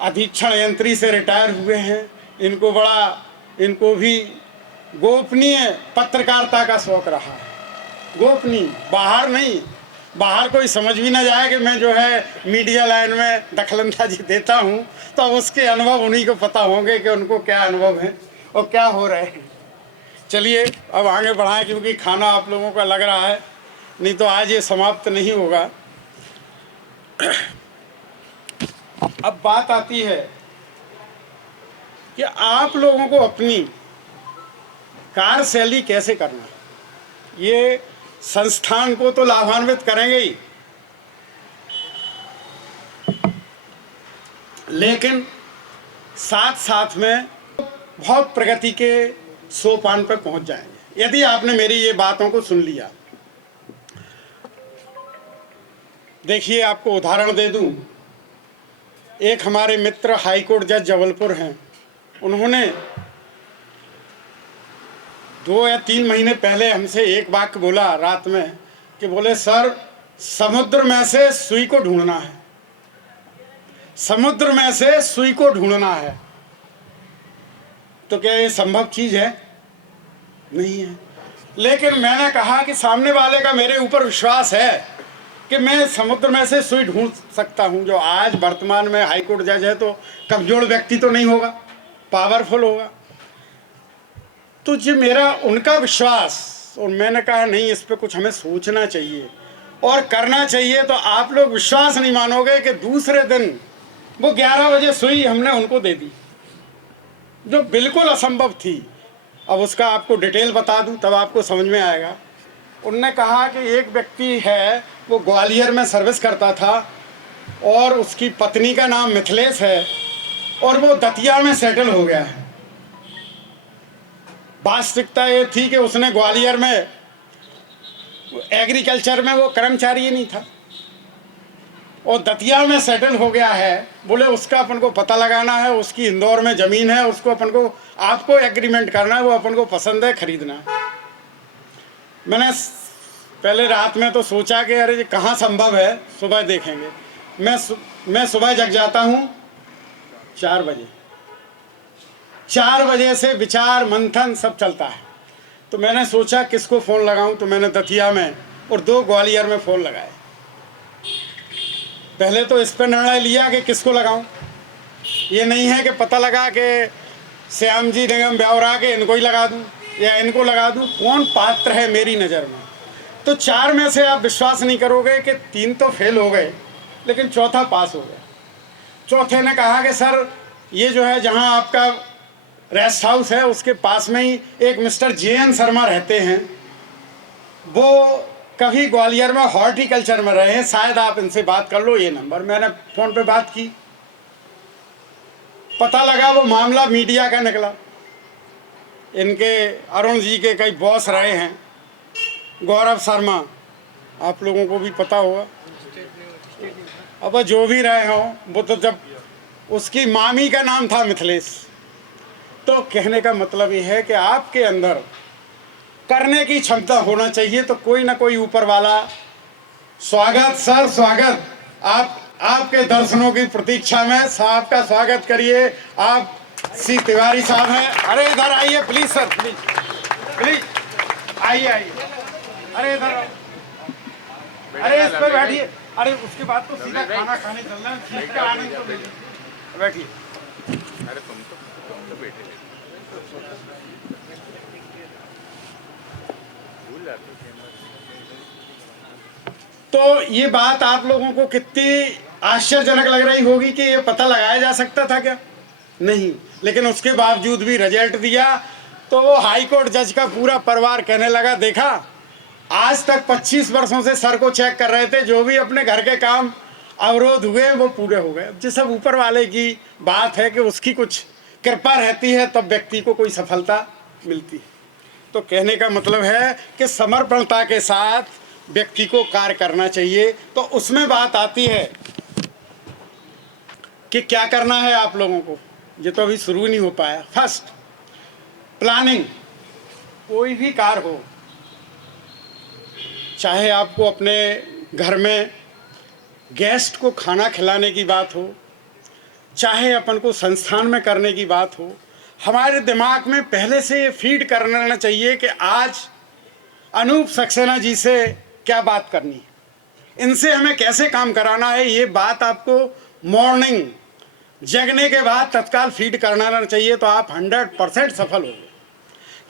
अधीक्षण यंत्री से रिटायर हुए हैं, इनको भी गोपनीय पत्रकारिता का शौक रहा है। गोपनीय, बाहर नहीं, बाहर कोई समझ भी ना जाए कि मैं जो है मीडिया लाइन में दखलंदाजी देता हूँ। तो उसके अनुभव उन्हीं को पता होंगे कि उनको क्या अनुभव है और क्या हो रहे हैं। चलिए अब आगे बढ़ाएं, क्योंकि खाना आप लोगों का लग रहा है, नहीं तो आज ये समाप्त नहीं होगा। अब बात आती है कि आप लोगों को अपनी कार्यशैली कैसे करना है। ये संस्थान को तो लाभान्वित करेंगे ही, लेकिन साथ साथ में बहुत प्रगति के सोपान पर पहुंच जाएंगे यदि आपने मेरी ये बातों को सुन लिया। देखिए, आपको उदाहरण दे दूं, एक हमारे मित्र हाईकोर्ट जज जबलपुर हैं, उन्होंने 2 या 3 महीने पहले हमसे एक वाक्य बोला रात में कि बोले सर, समुद्र में से सुई को ढूंढना है, समुद्र में से सुई को ढूंढना है। तो क्या ये संभव चीज है? नहीं है। लेकिन मैंने कहा कि सामने वाले का मेरे ऊपर विश्वास है कि मैं समुद्र में से सुई ढूंढ सकता हूं। जो आज वर्तमान में हाईकोर्ट जज है तो कमजोर व्यक्ति तो नहीं होगा, पावरफुल होगा। तो ये मेरा उनका विश्वास, और मैंने कहा नहीं, इस पे कुछ हमें सोचना चाहिए और करना चाहिए। तो आप लोग विश्वास नहीं मानोगे कि दूसरे दिन वो 11 बजे सुई हमने उनको दे दी, जो बिल्कुल असंभव थी। अब उसका आपको डिटेल बता दूं तब आपको समझ में आएगा। उनने कहा कि एक व्यक्ति है, वो ग्वालियर में सर्विस करता था और उसकी पत्नी का नाम मिथिलेश है और वो दतिया में सेटल हो गया है। वास्तविकता ये थी कि उसने ग्वालियर में एग्रीकल्चर में वो कर्मचारी ही नहीं था और दतिया में सेटल हो गया है। बोले उसका अपन को पता लगाना है, उसकी इंदौर में ज़मीन है, उसको अपन को, आपको एग्रीमेंट करना है, वो अपन को पसंद है, खरीदना है। मैंने पहले रात में तो सोचा कि अरे ये कहाँ संभव है, सुबह देखेंगे। मैं सुबह जग जाता हूँ 4 बजे, 4 बजे से विचार मंथन सब चलता है। तो मैंने सोचा किसको फ़ोन लगाऊं, तो मैंने दतिया में और 2 ग्वालियर में फ़ोन लगाए। पहले तो इस पर निर्णय लिया कि किसको लगाऊं। ये नहीं है कि पता लगा कि श्याम जी निगम ब्यावरा के इनको ही लगा दूं या इनको लगा दूं, कौन पात्र है मेरी नज़र में। तो 4 में से आप विश्वास नहीं करोगे कि 3 तो फेल हो गए, लेकिन चौथा पास हो गया। चौथे ने कहा कि सर, ये जो है जहां आपका रेस्ट हाउस है उसके पास में ही एक मिस्टर JN शर्मा रहते हैं, वो कभी ग्वालियर में हॉर्टिकल्चर में रहे हैं, शायद आप इनसे बात कर लो, ये नंबर। मैंने फ़ोन पे बात की, पता लगा वो मामला मीडिया का निकला। इनके अरुण जी के कई बॉस रहे हैं गौरव शर्मा, आप लोगों को भी पता होगा। अब जो भी रहे हों, वो तो जब उसकी मामी का नाम था मिथिलेश। तो कहने का मतलब ये है कि आपके अंदर करने की क्षमता होना चाहिए, तो कोई ना कोई ऊपर वाला। स्वागत सर, स्वागत। आपके दर्शनों की प्रतीक्षा में साहब का स्वागत करिए। आप सी तिवारी साहब हैं। अरे इधर आइए प्लीज सर, प्लीज प्लीज आइए आइए। अरे इधर, अरे इस पे बैठिए। अरे उसके बाद तो सीधा खाना खाने चलना है, ठीक है, आने तो बैठिए। अरे तुम तो बैठे भूल जाते। तो ये बात आप लोगों को कितनी आश्चर्यजनक लग रही होगी कि ये पता लगाया जा सकता था क्या? नहीं, लेकिन उसके बावजूद भी रिजल्ट दिया। तो वो हाई कोर्ट जज का पूरा परिवार कहने लगा, देखा आज तक 25 वर्षों से सर को चेक कर रहे थे, जो भी अपने घर के काम अवरोध हुए वो पूरे हो गए। अब ये सब ऊपर वाले की बात है कि उसकी कुछ कृपा रहती है, तब व्यक्ति को कोई सफलता मिलती है। तो कहने का मतलब है कि समर्पणता के साथ व्यक्ति को कार्य करना चाहिए। तो उसमें बात आती है कि क्या करना है आप लोगों को। ये तो अभी शुरू नहीं हो पाया। First, planning. कोई भी कार्य हो, चाहे आपको अपने घर में गेस्ट को खाना खिलाने की बात हो, चाहे अपन को संस्थान में करने की बात हो, हमारे दिमाग में पहले से फीड कर लेना चाहिए कि आज अनूप सक्सेना जी से क्या बात करनी है, इनसे हमें कैसे काम कराना है। ये बात आपको मॉर्निंग जगने के बाद तत्काल फीड करना चाहिए। तो आप 100% सफल होंगे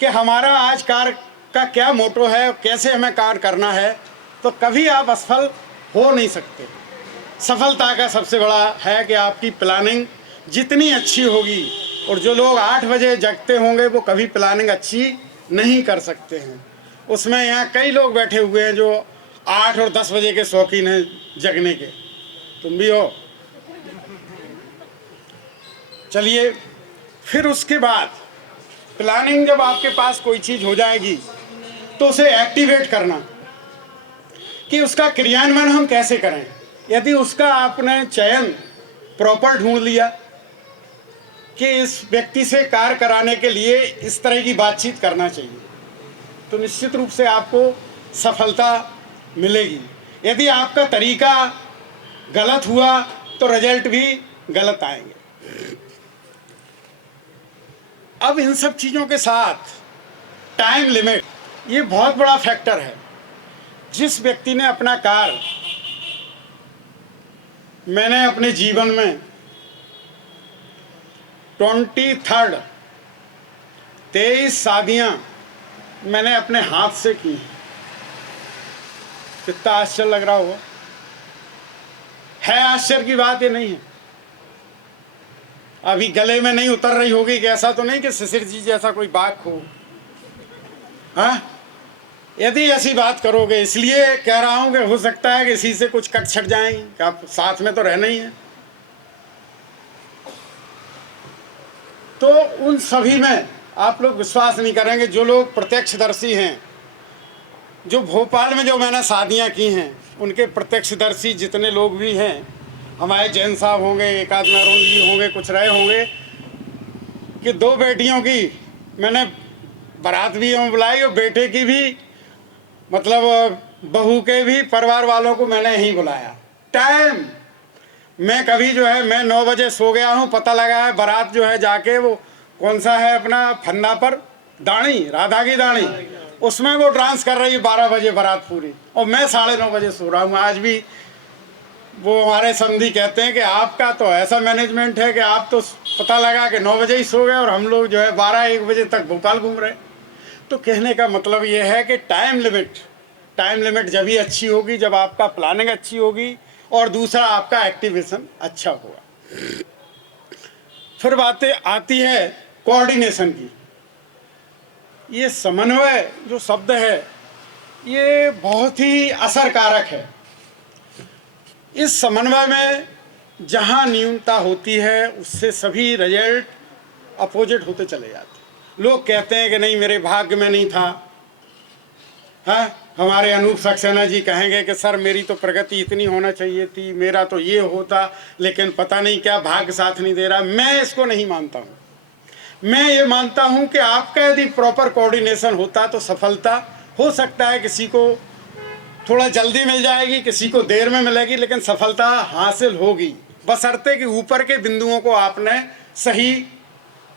कि हमारा आज कार्य का क्या मोटो है, कैसे हमें कार्य करना है। तो कभी आप असफल हो नहीं सकते। सफलता का सबसे बड़ा है कि आपकी प्लानिंग जितनी अच्छी होगी, और जो लोग 8 बजे जगते होंगे वो कभी प्लानिंग अच्छी नहीं कर सकते हैं। उसमें यहाँ कई लोग बैठे हुए हैं जो 8 और 10 बजे के शौकीन हैं जगने के, तुम भी हो। चलिए, फिर उसके बाद प्लानिंग जब आपके पास कोई चीज़ हो जाएगी तो उसे एक्टिवेट करना कि उसका क्रियान्वयन हम कैसे करें। यदि उसका आपने चयन प्रॉपर ढूंढ लिया कि इस व्यक्ति से कार्य कराने के लिए इस तरह की बातचीत करना चाहिए, तो निश्चित रूप से आपको सफलता मिलेगी। यदि आपका तरीका गलत हुआ तो रिजल्ट भी गलत आएंगे। अब इन सब चीज़ों के साथ टाइम लिमिट, ये बहुत बड़ा फैक्टर है। जिस व्यक्ति ने अपना कार्य, मैंने अपने जीवन में 23 शादियां मैंने अपने हाथ से की। कितना आश्चर्य लग रहा होगा, है आश्चर्य की बात ये नहीं है। अभी गले में नहीं उतर रही होगी कि ऐसा तो नहीं कि शिशिर जी जैसा कोई बात हो। हाँ, यदि ऐसी बात करोगे, इसलिए कह रहा हूं कि हो सकता है कि इसी से कुछ कट छट जाएंगी, कि आप साथ में तो रहना ही है। तो उन सभी में आप लोग विश्वास नहीं करेंगे, जो लोग प्रत्यक्षदर्शी हैं, जो भोपाल में जो मैंने शादियां की हैं उनके प्रत्यक्षदर्शी जितने लोग भी हैं, हमारे जैन साहब होंगे, एकाध नरोन जी होंगे, कुछ रहे होंगे, कि 2 बेटियों की मैंने बारात भी बुलाई और बेटे की भी, मतलब बहू के भी परिवार वालों को मैंने यहीं बुलाया। टाइम मैं कभी जो है, मैं 9 बजे सो गया हूँ, पता लगा है बारात जो है जाके वो कौन सा है अपना फन्ना पर दाणी, राधा की दाणी, उसमें वो डांस कर रही है 12 बजे बारात पूरी, और मैं 9:30 बजे सो रहा हूँ। आज भी वो हमारे समधी कहते हैं कि आपका तो ऐसा मैनेजमेंट है कि आप तो पता लगा कि 9 बजे ही सो गए और हम लोग जो है 12-1 बजे तक भोपाल घूम रहे। तो कहने का मतलब ये है कि टाइम लिमिट जब भी अच्छी होगी जब आपका प्लानिंग अच्छी होगी और दूसरा आपका एक्टिवेशन अच्छा होगा। फिर बातें आती है कोऑर्डिनेशन की। ये समन्वय जो शब्द है ये बहुत ही असरकारक है। इस समन्वय में जहाँ न्यूनता होती है उससे सभी रिजल्ट अपोजिट होते चले जाते हैं। लोग कहते हैं कि नहीं मेरे भाग्य में नहीं था, हाँ हमारे अनूप सक्सेना जी कहेंगे कि सर मेरी तो प्रगति इतनी होना चाहिए थी, मेरा तो ये होता, लेकिन पता नहीं क्या भाग्य साथ नहीं दे रहा। मैं इसको नहीं मानता हूँ। मैं ये मानता हूँ कि आपका यदि प्रॉपर कोऑर्डिनेशन होता तो सफलता हो सकता है किसी को थोड़ा जल्दी मिल जाएगी, किसी को देर में मिलेगी, लेकिन सफलता हासिल होगी, बशर्ते कि ऊपर के बिंदुओं को आपने सही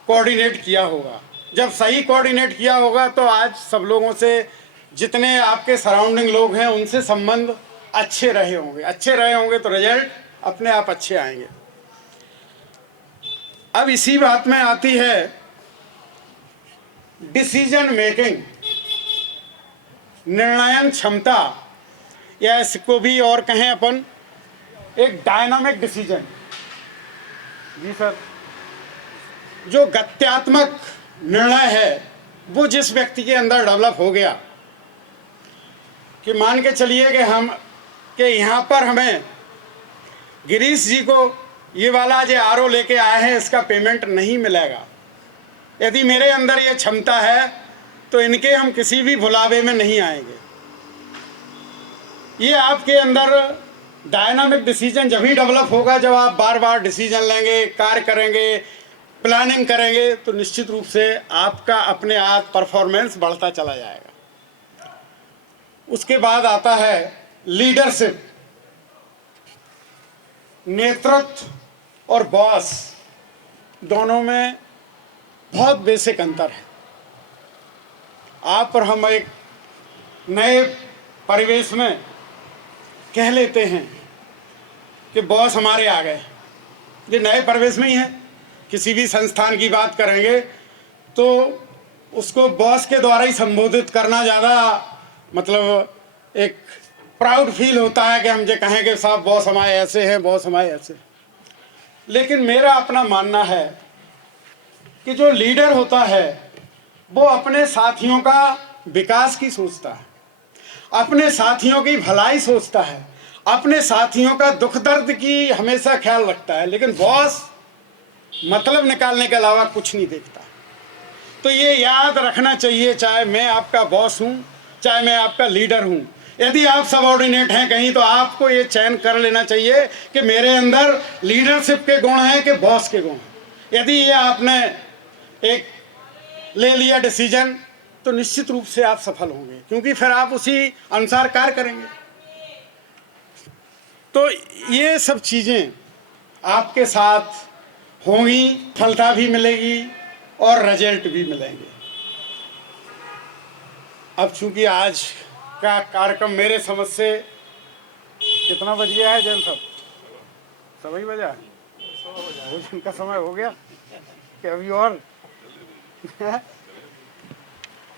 कोऑर्डिनेट किया होगा। जब सही कोऑर्डिनेट किया होगा तो आज सब लोगों से, जितने आपके सराउंडिंग लोग हैं, उनसे संबंध अच्छे रहे होंगे तो रिजल्ट अपने आप अच्छे आएंगे। अब इसी बात में आती है डिसीजन मेकिंग, निर्णयन क्षमता, या इसको भी और कहें अपन एक डायनामिक डिसीजन। जी सर, जो गत्यात्मक निर्णय है वो जिस व्यक्ति के अंदर डेवलप हो गया कि मान के चलिए कि यहाँ पर हमें गिरीश जी को ये वाला जो आरओ लेके आए हैं इसका पेमेंट नहीं मिलेगा, यदि मेरे अंदर ये क्षमता है तो इनके हम किसी भी बुलावे में नहीं आएंगे। ये आपके अंदर डायनामिक डिसीजन जब ही डेवलप होगा जब आप बार बार डिसीजन लेंगे, कार्य करेंगे, प्लानिंग करेंगे, तो निश्चित रूप से आपका अपने आप परफॉर्मेंस बढ़ता चला जाएगा। उसके बाद आता है लीडरशिप, नेतृत्व और बॉस, दोनों में बहुत बेसिक अंतर है। आप और हम एक नए परिवेश में कह लेते हैं कि बॉस हमारे आ गए, ये नए परिवेश में ही है। किसी भी संस्थान की बात करेंगे तो उसको बॉस के द्वारा ही संबोधित करना ज़्यादा मतलब एक प्राउड फील होता है कि हम जो कहें कि साहब बॉस हमारे ऐसे हैं, बॉस हमारे ऐसे। लेकिन मेरा अपना मानना है कि जो लीडर होता है वो अपने साथियों का विकास की सोचता है, अपने साथियों की भलाई सोचता है, अपने साथियों का दुख दर्द की हमेशा ख्याल रखता है। लेकिन बॉस मतलब निकालने के अलावा कुछ नहीं देखता। तो ये याद रखना चाहिए, चाहे मैं आपका बॉस हूँ, चाहे मैं आपका लीडर हूँ, यदि आप सबऑर्डिनेट हैं कहीं तो आपको ये चयन कर लेना चाहिए कि मेरे अंदर लीडरशिप के गुण हैं कि बॉस के गुण हैं। यदि ये आपने एक ले लिया डिसीजन तो निश्चित रूप से आप सफल होंगे, क्योंकि फिर आप उसी अनुसार कार्य करेंगे। तो ये सब चीज़ें आपके साथ होंगी, फलता भी मिलेगी और रिजल्ट भी मिलेंगे। अब चूंकि आज का कार्यक्रम मेरे समझ से कितना बज गया है जैन साहब? 7 बजा? भोजन का समय हो गया कि अभी और?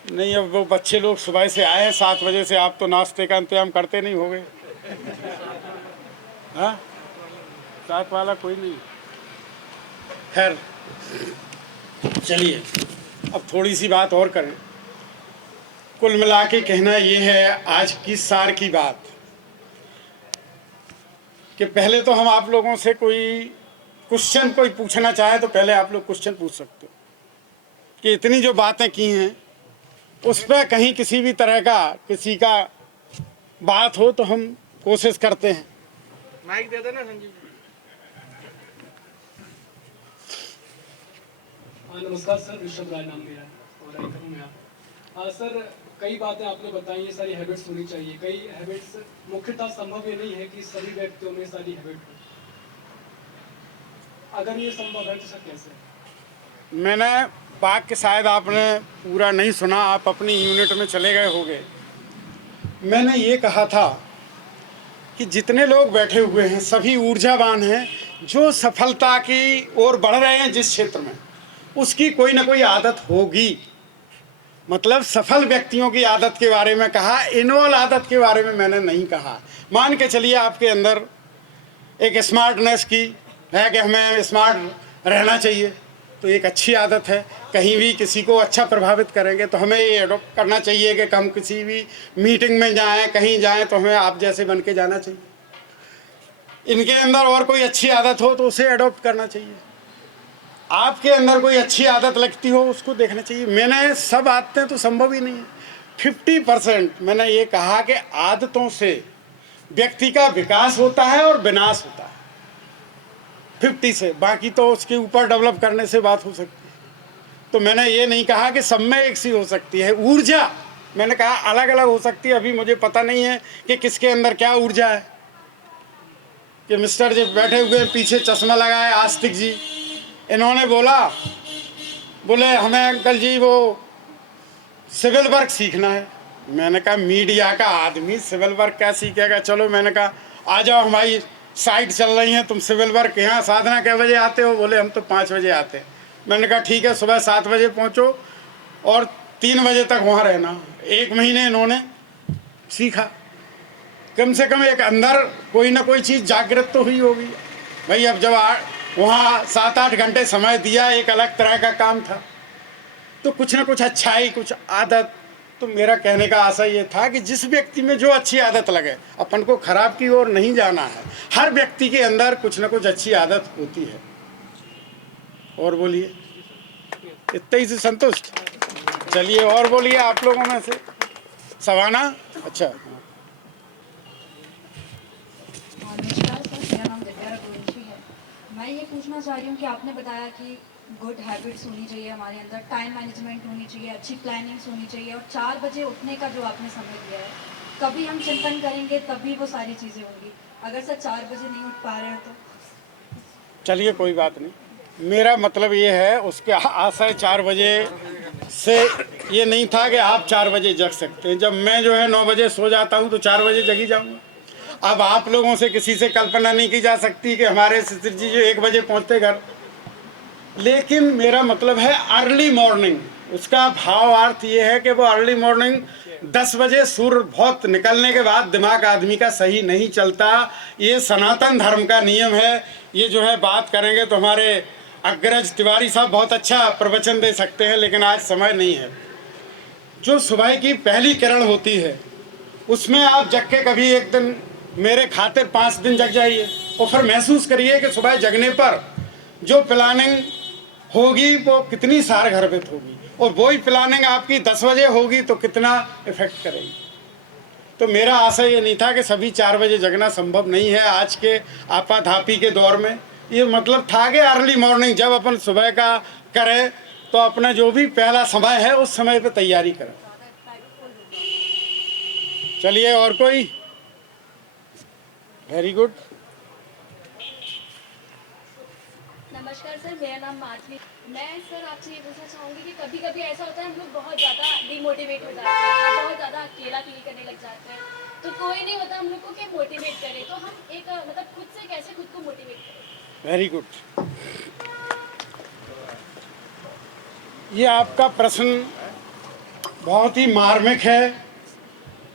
नहीं, अब वो बच्चे लोग सुबह से आए हैं 7 बजे से, आप तो नाश्ते का इंतजाम करते नहीं होंगे? हाँ, साथ वाला कोई नहीं। खैर चलिए अब थोड़ी सी बात और करें। कुल मिला के कहना ये है आज की सार की बात कि पहले तो हम आप लोगों से कोई क्वेश्चन कोई पूछना चाहे तो पहले आप लोग क्वेश्चन पूछ सकते हो कि इतनी जो बातें की हैं उस पर कहीं किसी भी तरह का किसी का बात हो तो हम कोशिश करते हैं। माइक दे देना संजीव जी। नमस्कार सर, ऋषभ राय नाम मेरा और राइटर हूँ मैं। सर, कई बातें आपने बताई, ये सारी हैबिट्स होनी चाहिए। कई हैबिट्स मुख्यतः संभव ये नहीं है कि सभी व्यक्तियों में सारी हैबिट हो। अगर ये संभव है तो सर कैसे? मैंने वाक्य शायद आपने पूरा नहीं सुना, आप अपनी यूनिट में चले गए होंगे। मैंने ये कहा था कि जितने लोग बैठे हुए हैं सभी ऊर्जावान हैं, जो सफलता की ओर बढ़ रहे हैं जिस क्षेत्र में, उसकी कोई ना कोई आदत होगी। मतलब सफल व्यक्तियों की आदत के बारे में कहा, इनवॉल्व आदत के बारे में मैंने नहीं कहा। मान के चलिए आपके अंदर एक स्मार्टनेस की है कि हमें स्मार्ट रहना चाहिए, तो एक अच्छी आदत है। कहीं भी किसी को अच्छा प्रभावित करेंगे तो हमें ये अडॉप्ट करना चाहिए कि हम किसी भी मीटिंग में जाएं, कहीं जाएं तो हमें आप जैसे बन के जाना चाहिए। इनके अंदर और कोई अच्छी आदत हो तो उसे अडॉप्ट करना चाहिए। आपके अंदर कोई अच्छी आदत लगती हो उसको देखना चाहिए। मैंने सब आदतें तो संभव ही नहीं है, 50% मैंने ये कहा कि आदतों से व्यक्ति का विकास होता है और विनाश होता है। 50 से, बाकी तो उसके ऊपर डेवलप करने से बात हो सकती है। तो मैंने ये नहीं कहा कि सब में एक सी हो सकती है। ऊर्जा मैंने कहा अलग अलग हो सकती है। अभी मुझे पता नहीं है कि किसके अंदर क्या ऊर्जा है। कि मिस्टर जी बैठे हुए पीछे चश्मा लगाए आस्तिक जी, इन्होंने बोले हमें अंकल जी वो सिविल वर्क सीखना है। मैंने कहा मीडिया का आदमी सिविल वर्क क्या सीखेगा। चलो मैंने कहा आ जाओ, हमारी साइट चल रही है, तुम सिविल वर्क यहाँ साधना कै बजे आते हो। बोले हम तो 5 बजे आते हैं। मैंने कहा ठीक है, सुबह 7 बजे पहुँचो और 3 बजे तक वहाँ रहना। 1 महीने इन्होंने सीखा। कम से कम एक अंदर कोई ना कोई चीज़ जागृत तो हुई होगी भाई। अब जब वहाँ 7-8 घंटे समय दिया, एक अलग तरह का काम था, तो कुछ ना कुछ अच्छाई, कुछ आदत। तो मेरा कहने का आशा ये था कि जिस व्यक्ति में जो अच्छी आदत लगे, अपन को खराब की ओर नहीं जाना है। हर व्यक्ति के अंदर कुछ ना कुछ अच्छी आदत होती है। और बोलिए, इतना ही से संतुष्ट? चलिए और बोलिए आप लोगों में से। सवाना, अच्छा। नमस्कार सर, मेरा नाम दिव्या रघुवंशी है। मैं ये पूछना चाह रही हूँ कि आपने बताया कि गुड हैबिट्स होनी चाहिए हमारे अंदर, टाइम मैनेजमेंट होनी चाहिए, अच्छी प्लानिंग्स होनी चाहिए और 4 बजे उठने का जो आपने समय दिया है, कभी हम चिंतन करेंगे तभी वो सारी चीज़ें होंगी। अगर सर 4 बजे नहीं उठ पा रहे हैं तो चलिए कोई बात नहीं। मेरा मतलब ये है, उसके आशय 4 बजे से ये नहीं था कि आप 4 बजे जग सकते हैं। जब मैं जो है 9 बजे सो जाता हूँ तो 4 बजे जग ही जाऊँगा। अब आप लोगों से किसी से कल्पना नहीं की जा सकती कि हमारे शिशिर जी जो 1 बजे पहुँचते घर। लेकिन मेरा मतलब है अर्ली मॉर्निंग। उसका भाव अर्थ ये है कि वो अर्ली मॉर्निंग 10 बजे सूर्य बहुत निकलने के बाद दिमाग आदमी का सही नहीं चलता। ये सनातन धर्म का नियम है। ये जो है बात करेंगे तो हमारे अग्रज तिवारी साहब बहुत अच्छा प्रवचन दे सकते हैं, लेकिन आज समय नहीं है। जो सुबह की पहली किरण होती है उसमें आप जग के कभी एक दिन, मेरे खातिर 5 दिन जग जाइए और फिर महसूस करिए कि सुबह जगने पर जो प्लानिंग होगी वो कितनी सारगर्भित होगी, और वही प्लानिंग आपकी 10 बजे होगी तो कितना इफेक्ट करेगी। तो मेरा आशय ये नहीं था कि सभी 4 बजे जगना संभव नहीं है आज के आपाधापी के दौर में। ये मतलब था कि अर्ली मॉर्निंग जब अपन सुबह का करें तो अपना जो भी पहला समय है उस समय पे तैयारी करें। चलिए और कोई? Very good. नमस्कार सर, मेरा नाम माधवी। मैं सर आपसे ये पूछना चाहूँगी कि कभी कभी ऐसा होता है हम लोग बहुत ज़्यादा डिमोटिवेट हो जाते हैं या बहुत ज़्यादा अकेला फील करने लग जाते हैं, तो कोई नहीं होता हम लोग को कि मोटिवेट करे, तो हम एक मतलब खुद से कैसे खुद को मोटिवेट करें? Very good. ये आपका प्रश्न बहुत ही मार्मिक है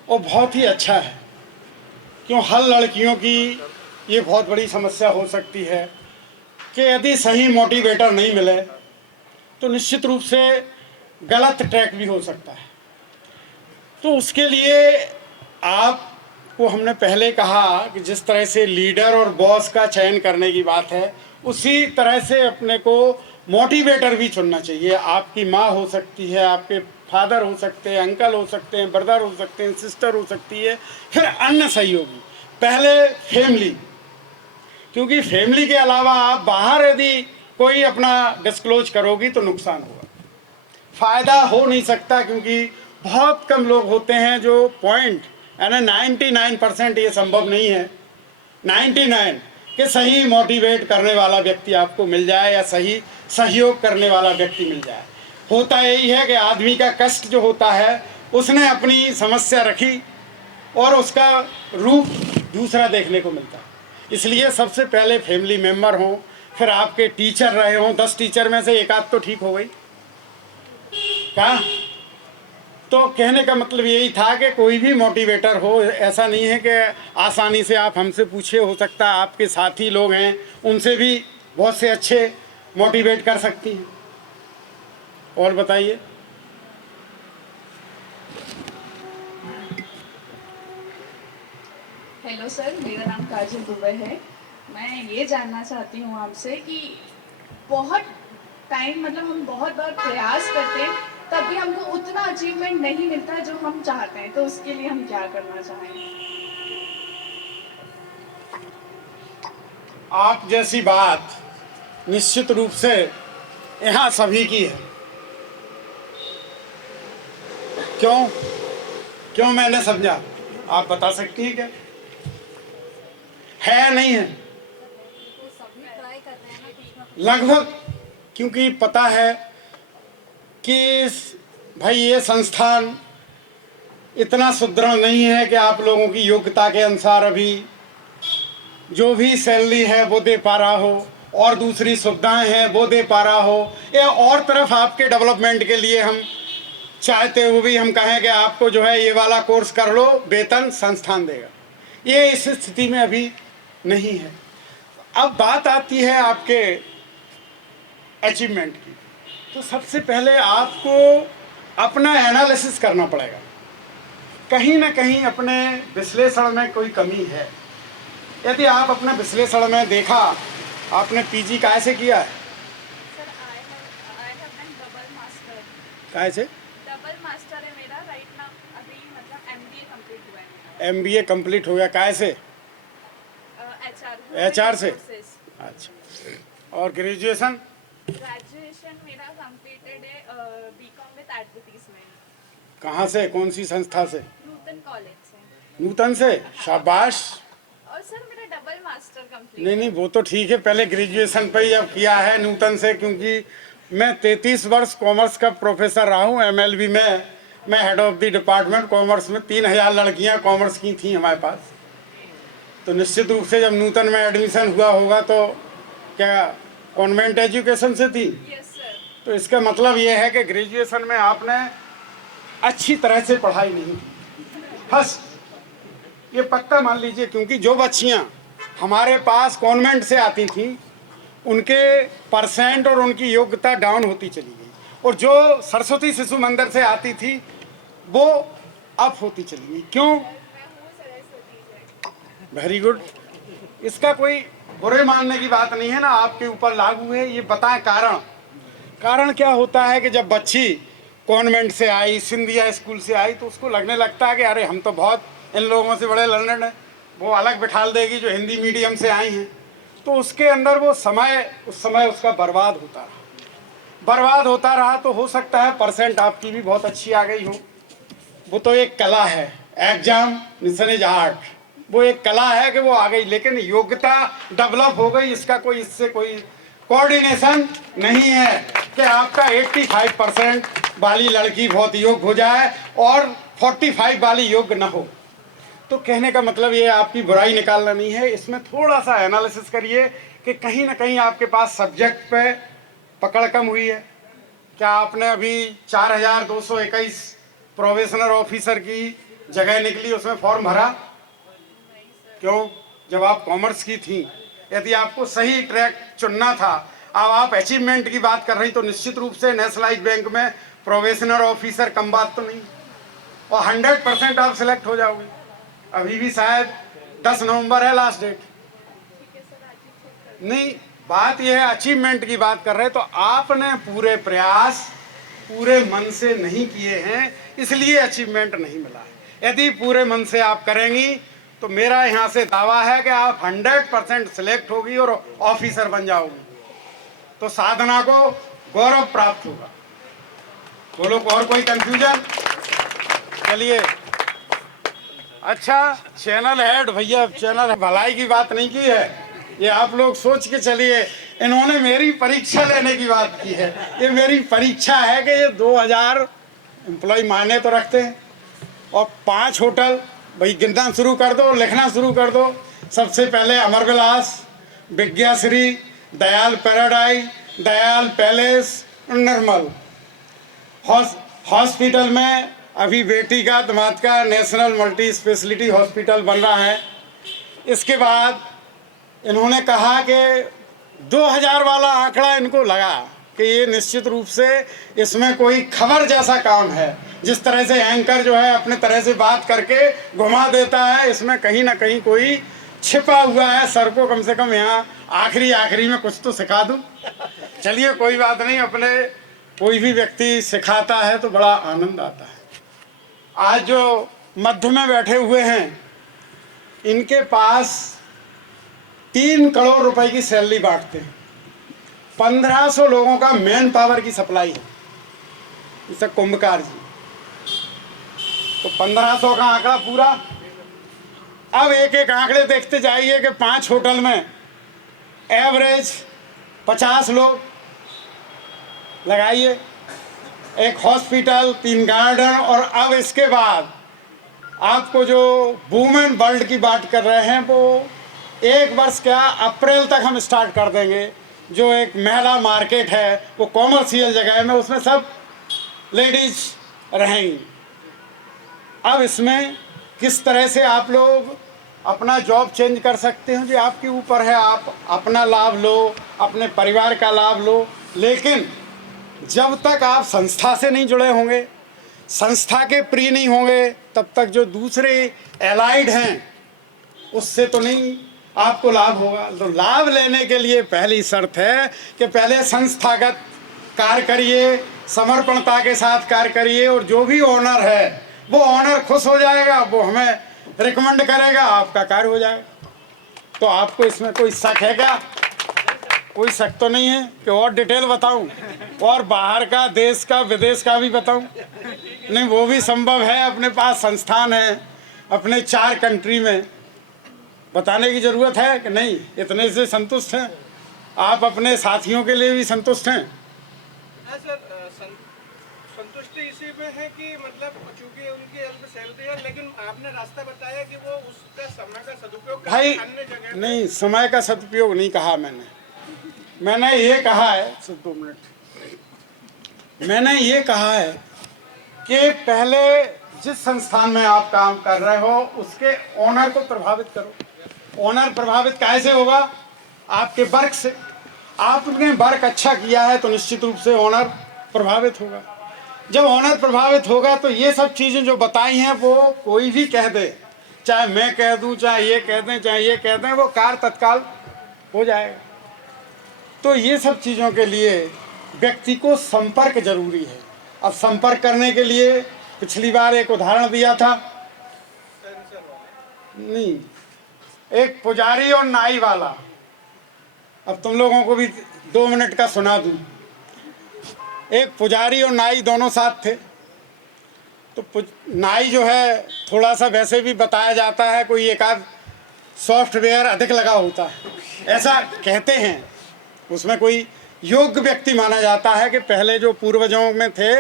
और बहुत ही अच्छा है। क्यों, हर लड़कियों की ये बहुत बड़ी समस्या हो सकती है कि यदि सही मोटिवेटर नहीं मिले तो निश्चित रूप से गलत ट्रैक भी हो सकता है। तो उसके लिए आपको हमने पहले कहा कि जिस तरह से लीडर और बॉस का चयन करने की बात है, उसी तरह से अपने को मोटिवेटर भी चुनना चाहिए। आपकी माँ हो सकती है, आपके फादर हो सकते हैं, अंकल हो सकते हैं, ब्रदर हो सकते हैं, सिस्टर हो सकती है, फिर अन्य सहयोगी। पहले फैमिली, क्योंकि फैमिली के अलावा आप बाहर यदि कोई अपना डिस्क्लोज करोगी तो नुकसान होगा, फ़ायदा हो नहीं सकता। क्योंकि बहुत कम लोग होते हैं जो पॉइंट यानी 99% ये संभव नहीं है 99 कि सही मोटिवेट करने वाला व्यक्ति आपको मिल जाए या सही सहयोग करने वाला व्यक्ति मिल जाए। होता यही है कि आदमी का कष्ट जो होता है उसने अपनी समस्या रखी और उसका रूप दूसरा देखने को मिलता है। इसलिए सबसे पहले फैमिली मेम्बर हों, फिर आपके टीचर रहे हों। 10 टीचर में से एक आध तो ठीक हो गई क्या? तो कहने का मतलब यही था कि कोई भी मोटिवेटर हो, ऐसा नहीं है कि आसानी से आप हमसे पूछे, हो सकता है आपके साथी लोग हैं उनसे भी बहुत से अच्छे मोटिवेट कर सकती हैं। और बताइए। हेलो सर, मेरा नाम काजल दुबे है। मैं ये जानना चाहती हूँ आपसे कि बहुत टाइम मतलब हम बहुत बार प्रयास करते हैं तब भी हमको उतना अचीवमेंट नहीं मिलता जो हम चाहते हैं, तो उसके लिए हम क्या करना चाहेंगे? आप जैसी बात निश्चित रूप से यहाँ सभी की है। क्यों मैंने समझा, आप बता सकती हैं क्या? है या नहीं है? लगभग, क्योंकि पता है कि भाई ये संस्थान इतना सुदृढ़ नहीं है कि आप लोगों की योग्यता के अनुसार अभी जो भी सैलरी है वो दे पा रहा हो और दूसरी सुविधाएं हैं वो दे पा रहा हो, या और तरफ आपके डेवलपमेंट के लिए हम चाहते हुए भी हम कहें कि आपको जो है ये वाला कोर्स कर लो, वेतन संस्थान देगा। ये इस स्थिति में अभी नहीं है। अब बात आती है आपके अचीवमेंट की, तो सबसे पहले आपको अपना एनालिसिस करना पड़ेगा। कहीं ना कहीं अपने विश्लेषण में कोई कमी है। यदि आप अपने विश्लेषण में देखा, आपने पीजी काहे से किया है? Sir I have done double master. काहे से? डबल मास्टर है मेरा राइट नाउ, अभी मतलब एमबीए कंप्लीट हुआ है मेरा। एमबीए कंप्लीट हो गया, काहे से? एचआर से। अच्छा, और ग्रेजुएशन? ग्रेजुएशन मेरा कंप्लीटेड है बीकॉम विद एडवर्टाइजमेंट। कहाँ से, कौन सी संस्था से? नूतन कॉलेज से। नूतन से, शाबाश। और सर मेरा डबल मास्टर कंप्लीट। नहीं, वो तो ठीक है, पहले ग्रेजुएशन पे ही अब किया है नूतन से, क्योंकि मैं 33 वर्ष कॉमर्स का प्रोफेसर रहा हूँ एमएलबी में। मैं head of the department commerce में 3000 लड़कियाँ कॉमर्स की थी हमारे पास। तो निश्चित रूप से जब नूतन में एडमिशन हुआ होगा तो क्या कॉन्वेंट एजुकेशन से थी? Yes sir. तो इसका मतलब ये है कि ग्रेजुएशन में आपने अच्छी तरह से पढ़ाई नहीं की, बस ये पक्का मान लीजिए। क्योंकि जो बच्चियां हमारे पास कॉन्वेंट से आती थीं उनके परसेंट और उनकी योग्यता डाउन होती चली गई, और जो सरस्वती शिशु मंदिर से आती थी वो अप होती चली गई। क्यों? Very good. इसका कोई बुरे मानने की बात नहीं है ना, आपके ऊपर लागू है। ये बताएं कारण क्या होता है कि जब बच्ची कॉन्वेंट से आई, सिंधिया स्कूल से आई, तो उसको लगने लगता है कि अरे हम तो बहुत इन लोगों से बड़े लर्नड हैं, वो अलग बिठाल देगी जो हिंदी मीडियम से आई हैं। तो उसके अंदर वो उस समय उसका बर्बाद होता रहा। तो हो सकता है परसेंट आपकी भी बहुत अच्छी आ गई हो, वो तो एक कला है, एग्जामिनेशन इज आर्ट, वो एक कला है कि वो आ गई, लेकिन योग्यता डेवलप हो गई, इसका कोई इससे कोई कोऑर्डिनेशन नहीं है कि आपका 85% वाली लड़की बहुत योग्य हो जाए और 45 वाली योग्य ना हो। तो कहने का मतलब ये आपकी बुराई निकालना नहीं है, इसमें थोड़ा सा एनालिसिस करिए कि कहीं ना कहीं आपके पास सब्जेक्ट पे पकड़ कम हुई है। क्या आपने अभी 4221 प्रोबेशनर ऑफिसर की जगह निकली, उसमें फॉर्म भरा? क्यों? जब आप कॉमर्स की थी, यदि आपको सही ट्रैक चुनना था। अब आप अचीवमेंट की बात कर रही, तो निश्चित रूप से नेशनलाइज्ड बैंक में प्रोबेशनर ऑफिसर कम बात तो नहीं, और 100% आप सिलेक्ट हो जाओगे। अभी भी शायद 10 नवंबर है लास्ट डेट। नहीं, बात यह है अचीवमेंट की बात कर रहे हैं, तो आपने पूरे प्रयास पूरे मन से नहीं किए हैं, इसलिए अचीवमेंट नहीं मिला है। यदि पूरे मन से आप करेंगी तो मेरा यहाँ से दावा है कि आप 100% सिलेक्ट होगी और ऑफिसर बन जाओगी, तो साधना को गौरव प्राप्त होगा। बोलो, और कोई कंफ्यूजन? चलिए, अच्छा चैनल हेड भैया, चैनल भलाई की बात नहीं की है, ये आप लोग सोच के चलिए। इन्होंने मेरी परीक्षा लेने की बात की है, ये मेरी परीक्षा है कि ये 2000 एम्प्लॉय माने तो रखते हैं, और 5 होटल, भाई गिनना शुरू कर दो, लिखना शुरू कर दो। सबसे पहले अमर विलास, विज्ञाश्री, दयाल पैराडाइज, दयाल पैलेस, निर्मल। हॉस्पिटल में अभी बेटी का दामाद का नेशनल मल्टी स्पेशलिटी हॉस्पिटल बन रहा है। इसके बाद इन्होंने कहा कि 2000 वाला आंकड़ा इनको लगा कि ये निश्चित रूप से इसमें कोई खबर जैसा काम है। जिस तरह से एंकर जो है अपने तरह से बात करके घुमा देता है, इसमें कहीं ना कहीं कोई छिपा हुआ है। सर को कम से कम यहाँ आखिरी में कुछ तो सिखा दूँ। चलिए, कोई बात नहीं, अपने कोई भी व्यक्ति सिखाता है तो बड़ा आनंद आता है। आज जो मध्य में बैठे हुए हैं, इनके पास 3 करोड़ रुपए की सैलरी बांटते हैं, 1500 लोगों का मैन पावर की सप्लाई है, जैसे कुंभकार जी। तो 1500 का आंकड़ा पूरा। अब एक एक आंकड़े देखते जाइए कि 5 होटल में एवरेज 50 लोग लगाइए, एक हॉस्पिटल, 3 गार्डन, और अब इसके बाद आपको जो वुमेन वर्ल्ड की बात कर रहे हैं वो 1 वर्ष क्या अप्रैल तक हम स्टार्ट कर देंगे। जो एक महिला मार्केट है वो कॉमर्शियल जगह में, उसमें सब लेडीज रहेंगी। अब इसमें किस तरह से आप लोग अपना जॉब चेंज कर सकते हो जी, आपके ऊपर है। आप अपना लाभ लो, अपने परिवार का लाभ लो, लेकिन जब तक आप संस्था से नहीं जुड़े होंगे, संस्था के प्रिय नहीं होंगे, तब तक जो दूसरे एलाइड हैं उससे तो नहीं आपको लाभ होगा। तो लाभ लेने के लिए पहली शर्त है कि पहले संस्थागत कार्य करिए, समर्पणता के साथ कार्य करिए, और जो भी ओनर है वो ओनर खुश हो जाएगा, वो हमें रिकमेंड करेगा, आपका कार्य हो जाएगा। तो आपको इसमें कोई शक है क्या? कोई शक तो नहीं है कि और डिटेल बताऊं, और बाहर का, देश का, विदेश का भी बताऊं? नहीं, वो भी संभव है। अपने पास संस्थान है अपने 4 कंट्री में, बताने की ज़रूरत है कि नहीं? इतने से संतुष्ट हैं आप? अपने साथियों के लिए भी संतुष्ट हैं? हाँ सर, संतुष्टि इसी में है कि मतलब चूंकि उनकी अल्प सैलरी है, लेकिन आपने रास्ता बताया कि वो उसका समय का सदुपयोग भाई अन्य जगह नहीं, समय का सदुपयोग नहीं कहा मैंने ये कहा है, 2 मिनट, मैंने ये कहा है कि पहले जिस संस्थान में आप काम कर रहे हो उसके ओनर को प्रभावित करो। ओनर प्रभावित कैसे होगा? आपके वर्क से। आपने वर्क अच्छा किया है तो निश्चित रूप से ओनर प्रभावित होगा। जब ओनर प्रभावित होगा तो ये सब चीज़ें जो बताई हैं वो कोई भी कह दे, चाहे मैं कह दूं, चाहे ये कह दें, चाहे ये कह दें, वो कार्य तत्काल हो जाएगा। तो ये सब चीज़ों के लिए व्यक्ति को संपर्क जरूरी है। अब संपर्क करने के लिए पिछली बार एक उदाहरण दिया था, नहीं, एक पुजारी और नाई वाला। अब तुम लोगों को भी 2 मिनट का सुना दूं। एक पुजारी और नाई दोनों साथ थे। तो नाई जो है थोड़ा सा वैसे भी बताया जाता है, कोई एक आध सॉफ्टवेयर अधिक लगा होता है, ऐसा कहते हैं। उसमें कोई योग्य व्यक्ति माना जाता है कि पहले जो पूर्वजों में थे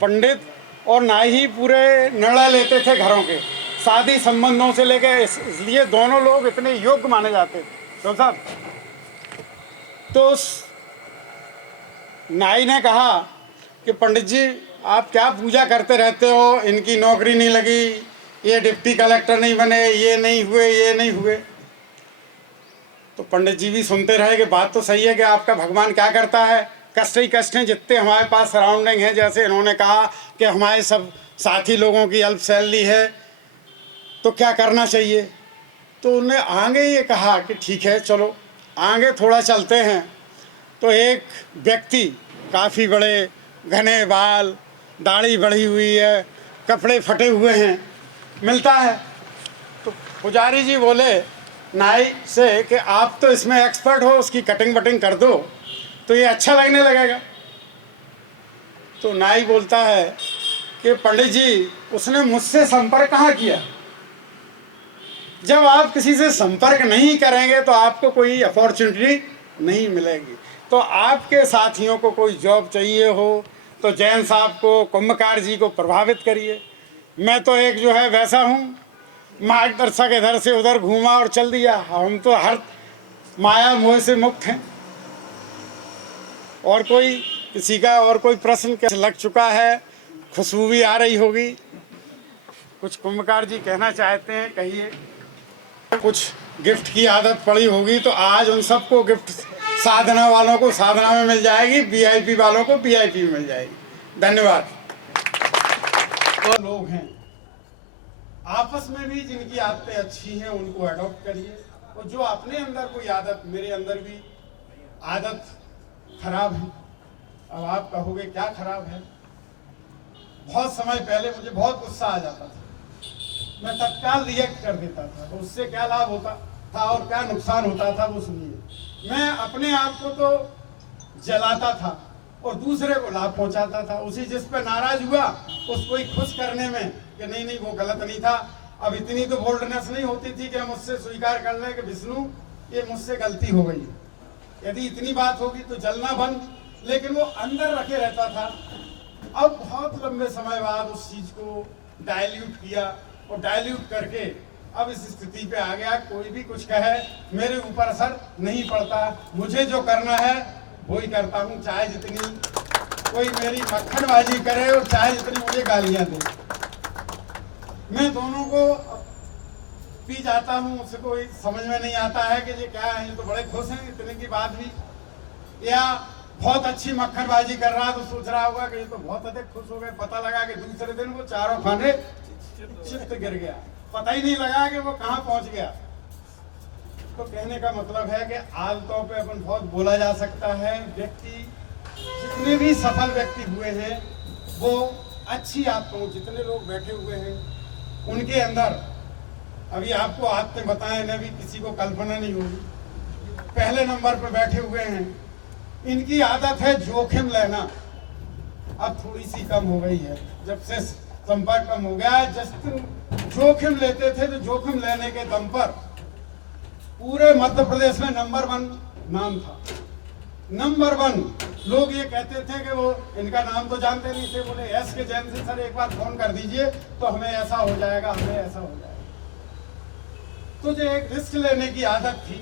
पंडित और नाई ही पूरे निर्णय लेते थे घरों के, शादी संबंधों से लेकर, इसलिए दोनों लोग इतने योग्य माने जाते थे। तो साहब, तो नाई ने कहा कि पंडित जी आप क्या पूजा करते रहते हो, इनकी नौकरी नहीं लगी, ये डिप्टी कलेक्टर नहीं बने, ये नहीं हुए, ये नहीं हुए। तो पंडित जी भी सुनते रहे कि बात तो सही है कि आपका भगवान क्या करता है, कष्ट ही कष्ट हैं जितने हमारे पास सराउंडिंग है। जैसे इन्होंने कहा कि हमारे सब साथी लोगों की अल्प सैलरी है तो क्या करना चाहिए। तो उन्हें आगे ये कहा कि ठीक है चलो आगे थोड़ा चलते हैं। तो एक व्यक्ति काफ़ी बड़े घने बाल, दाढ़ी बढ़ी हुई है, कपड़े फटे हुए हैं, मिलता है। तो पुजारी जी बोले नाई से कि आप तो इसमें एक्सपर्ट हो, उसकी कटिंग वटिंग कर दो तो ये अच्छा लगने लगेगा। तो नाई बोलता है कि पंडित जी उसने मुझसे संपर्क कहाँ किया। जब आप किसी से संपर्क नहीं करेंगे तो आपको कोई अपॉर्चुनिटी नहीं मिलेगी। तो आपके साथियों को कोई जॉब चाहिए हो तो जैन साहब को, कुंभकार जी को प्रभावित करिए। मैं तो एक जो है वैसा हूँ, मार्गदर्शक, इधर से उधर घूमा और चल दिया। हम तो हर माया मोह से मुक्त हैं। और कोई किसी का और कोई प्रश्न कैसे लग चुका है, खुशबू भी आ रही होगी। कुछ कुंभकार जी कहना चाहते हैं, कहिए। कुछ गिफ्ट की आदत पड़ी होगी तो आज उन सबको गिफ्ट, साधना वालों को साधना में मिल जाएगी, वीआईपी वालों को वीआईपी में मिल जाएगी। धन्यवाद। तो लोग हैं आपस में भी जिनकी आदतें अच्छी हैं उनको अडॉप्ट करिए, और जो अपने अंदर कोई आदत, मेरे अंदर भी आदत खराब है, अब आप कहोगे क्या खराब है? बहुत समय पहले मुझे बहुत गुस्सा आ जाता था, मैं तत्काल रिएक्ट कर देता था, तो उससे क्या लाभ होता था और क्या नुकसान होता था वो सुनिए। मैं अपने आप को तो जलाता था और दूसरे को लाभ पहुंचाता था। उसी जिस पे नाराज हुआ उसको ही खुश करने में कि नहीं नहीं वो गलत नहीं था। अब इतनी तो बोल्डनेस नहीं होती थी कि हम उससे स्वीकार कर लें कि विष्णु ये मुझसे गलती हो गई। यदि इतनी बात होगी तो जलना बंद, लेकिन वो अंदर रखे रहता था। अब बहुत लंबे समय बाद उस चीज को डाइल्यूट किया और डाइल्यूट करके अब इस स्थिति पे आ गया। कोई भी कुछ कहे मेरे ऊपर असर नहीं पड़ता, मुझे जो करना है वो ही करता हूँ, चाहे जितनी कोई मेरी मक्खनबाजी करे और चाहे जितनी मुझे गालियां दे। मैं दोनों को पी जाता हूँ, मुझसे कोई समझ में नहीं आता है कि ये क्या है। ये तो बड़े खुश हैं इतने की बात भी, या बहुत अच्छी मक्खनबाजी कर रहा तो सोच रहा होगा कि ये तो बहुत अधिक खुश हो गए। पता लगा कि दूसरे दिन वो चारों खाने चित्त गिर गया, पता ही नहीं लगा कि वो कहाँ पहुंच गया। तो कहने का मतलब है कि आमतौर पे अपन बहुत बोला जा सकता है। व्यक्ति जितने भी सफल व्यक्ति हुए हैं वो अच्छी आत्माओं, जितने लोग बैठे हुए हैं उनके अंदर, अभी आपको आदतें बताएं न भी किसी को कल्पना नहीं होगी, पहले नंबर पर बैठे हुए हैं। इनकी आदत है जोखिम लेना। अब थोड़ी सी कम हो गई है, जब से संपर्क कम हो गया। जिस जोखिम लेते थे तो जोखिम लेने के दम पर पूरे मध्य प्रदेश में नंबर 1 नाम था। नंबर 1 लोग ये कहते थे कि वो इनका नाम तो जानते नहीं थे, बोले एस के जैन से सर एक बार फोन कर दीजिए तो हमें ऐसा हो जाएगा, हमें ऐसा हो जाएगा। तो जो एक रिस्क लेने की आदत थी,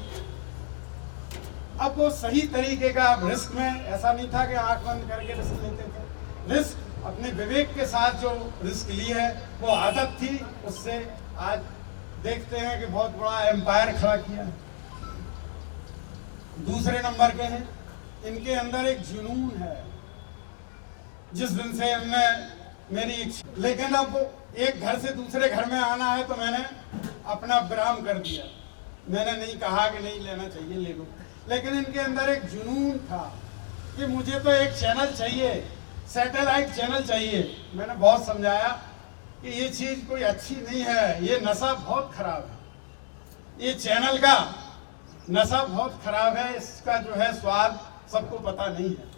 अब वो सही तरीके का रिस्क में ऐसा नहीं था कि आंख बंद करके रिस्क लेते थे। रिस्क अपने विवेक के साथ जो रिस्क ली है वो आदत थी, उससे आज देखते हैं कि बहुत बड़ा एम्पायर खड़ा किया है। दूसरे नंबर के हैं, इनके अंदर एक जुनून है। जिस दिन से इनने मेरी इच्छा, लेकिन अब एक घर से दूसरे घर में आना है तो मैंने अपना विराम कर दिया। मैंने नहीं कहा कि नहीं लेना चाहिए, ले लो, लेकिन इनके अंदर एक जुनून था कि मुझे तो एक चैनल चाहिए, सैटेलाइट चैनल चाहिए। मैंने बहुत समझाया कि ये चीज कोई अच्छी नहीं है, ये नशा बहुत खराब है, ये चैनल का नशा बहुत खराब है, इसका जो है स्वाद सबको पता नहीं है।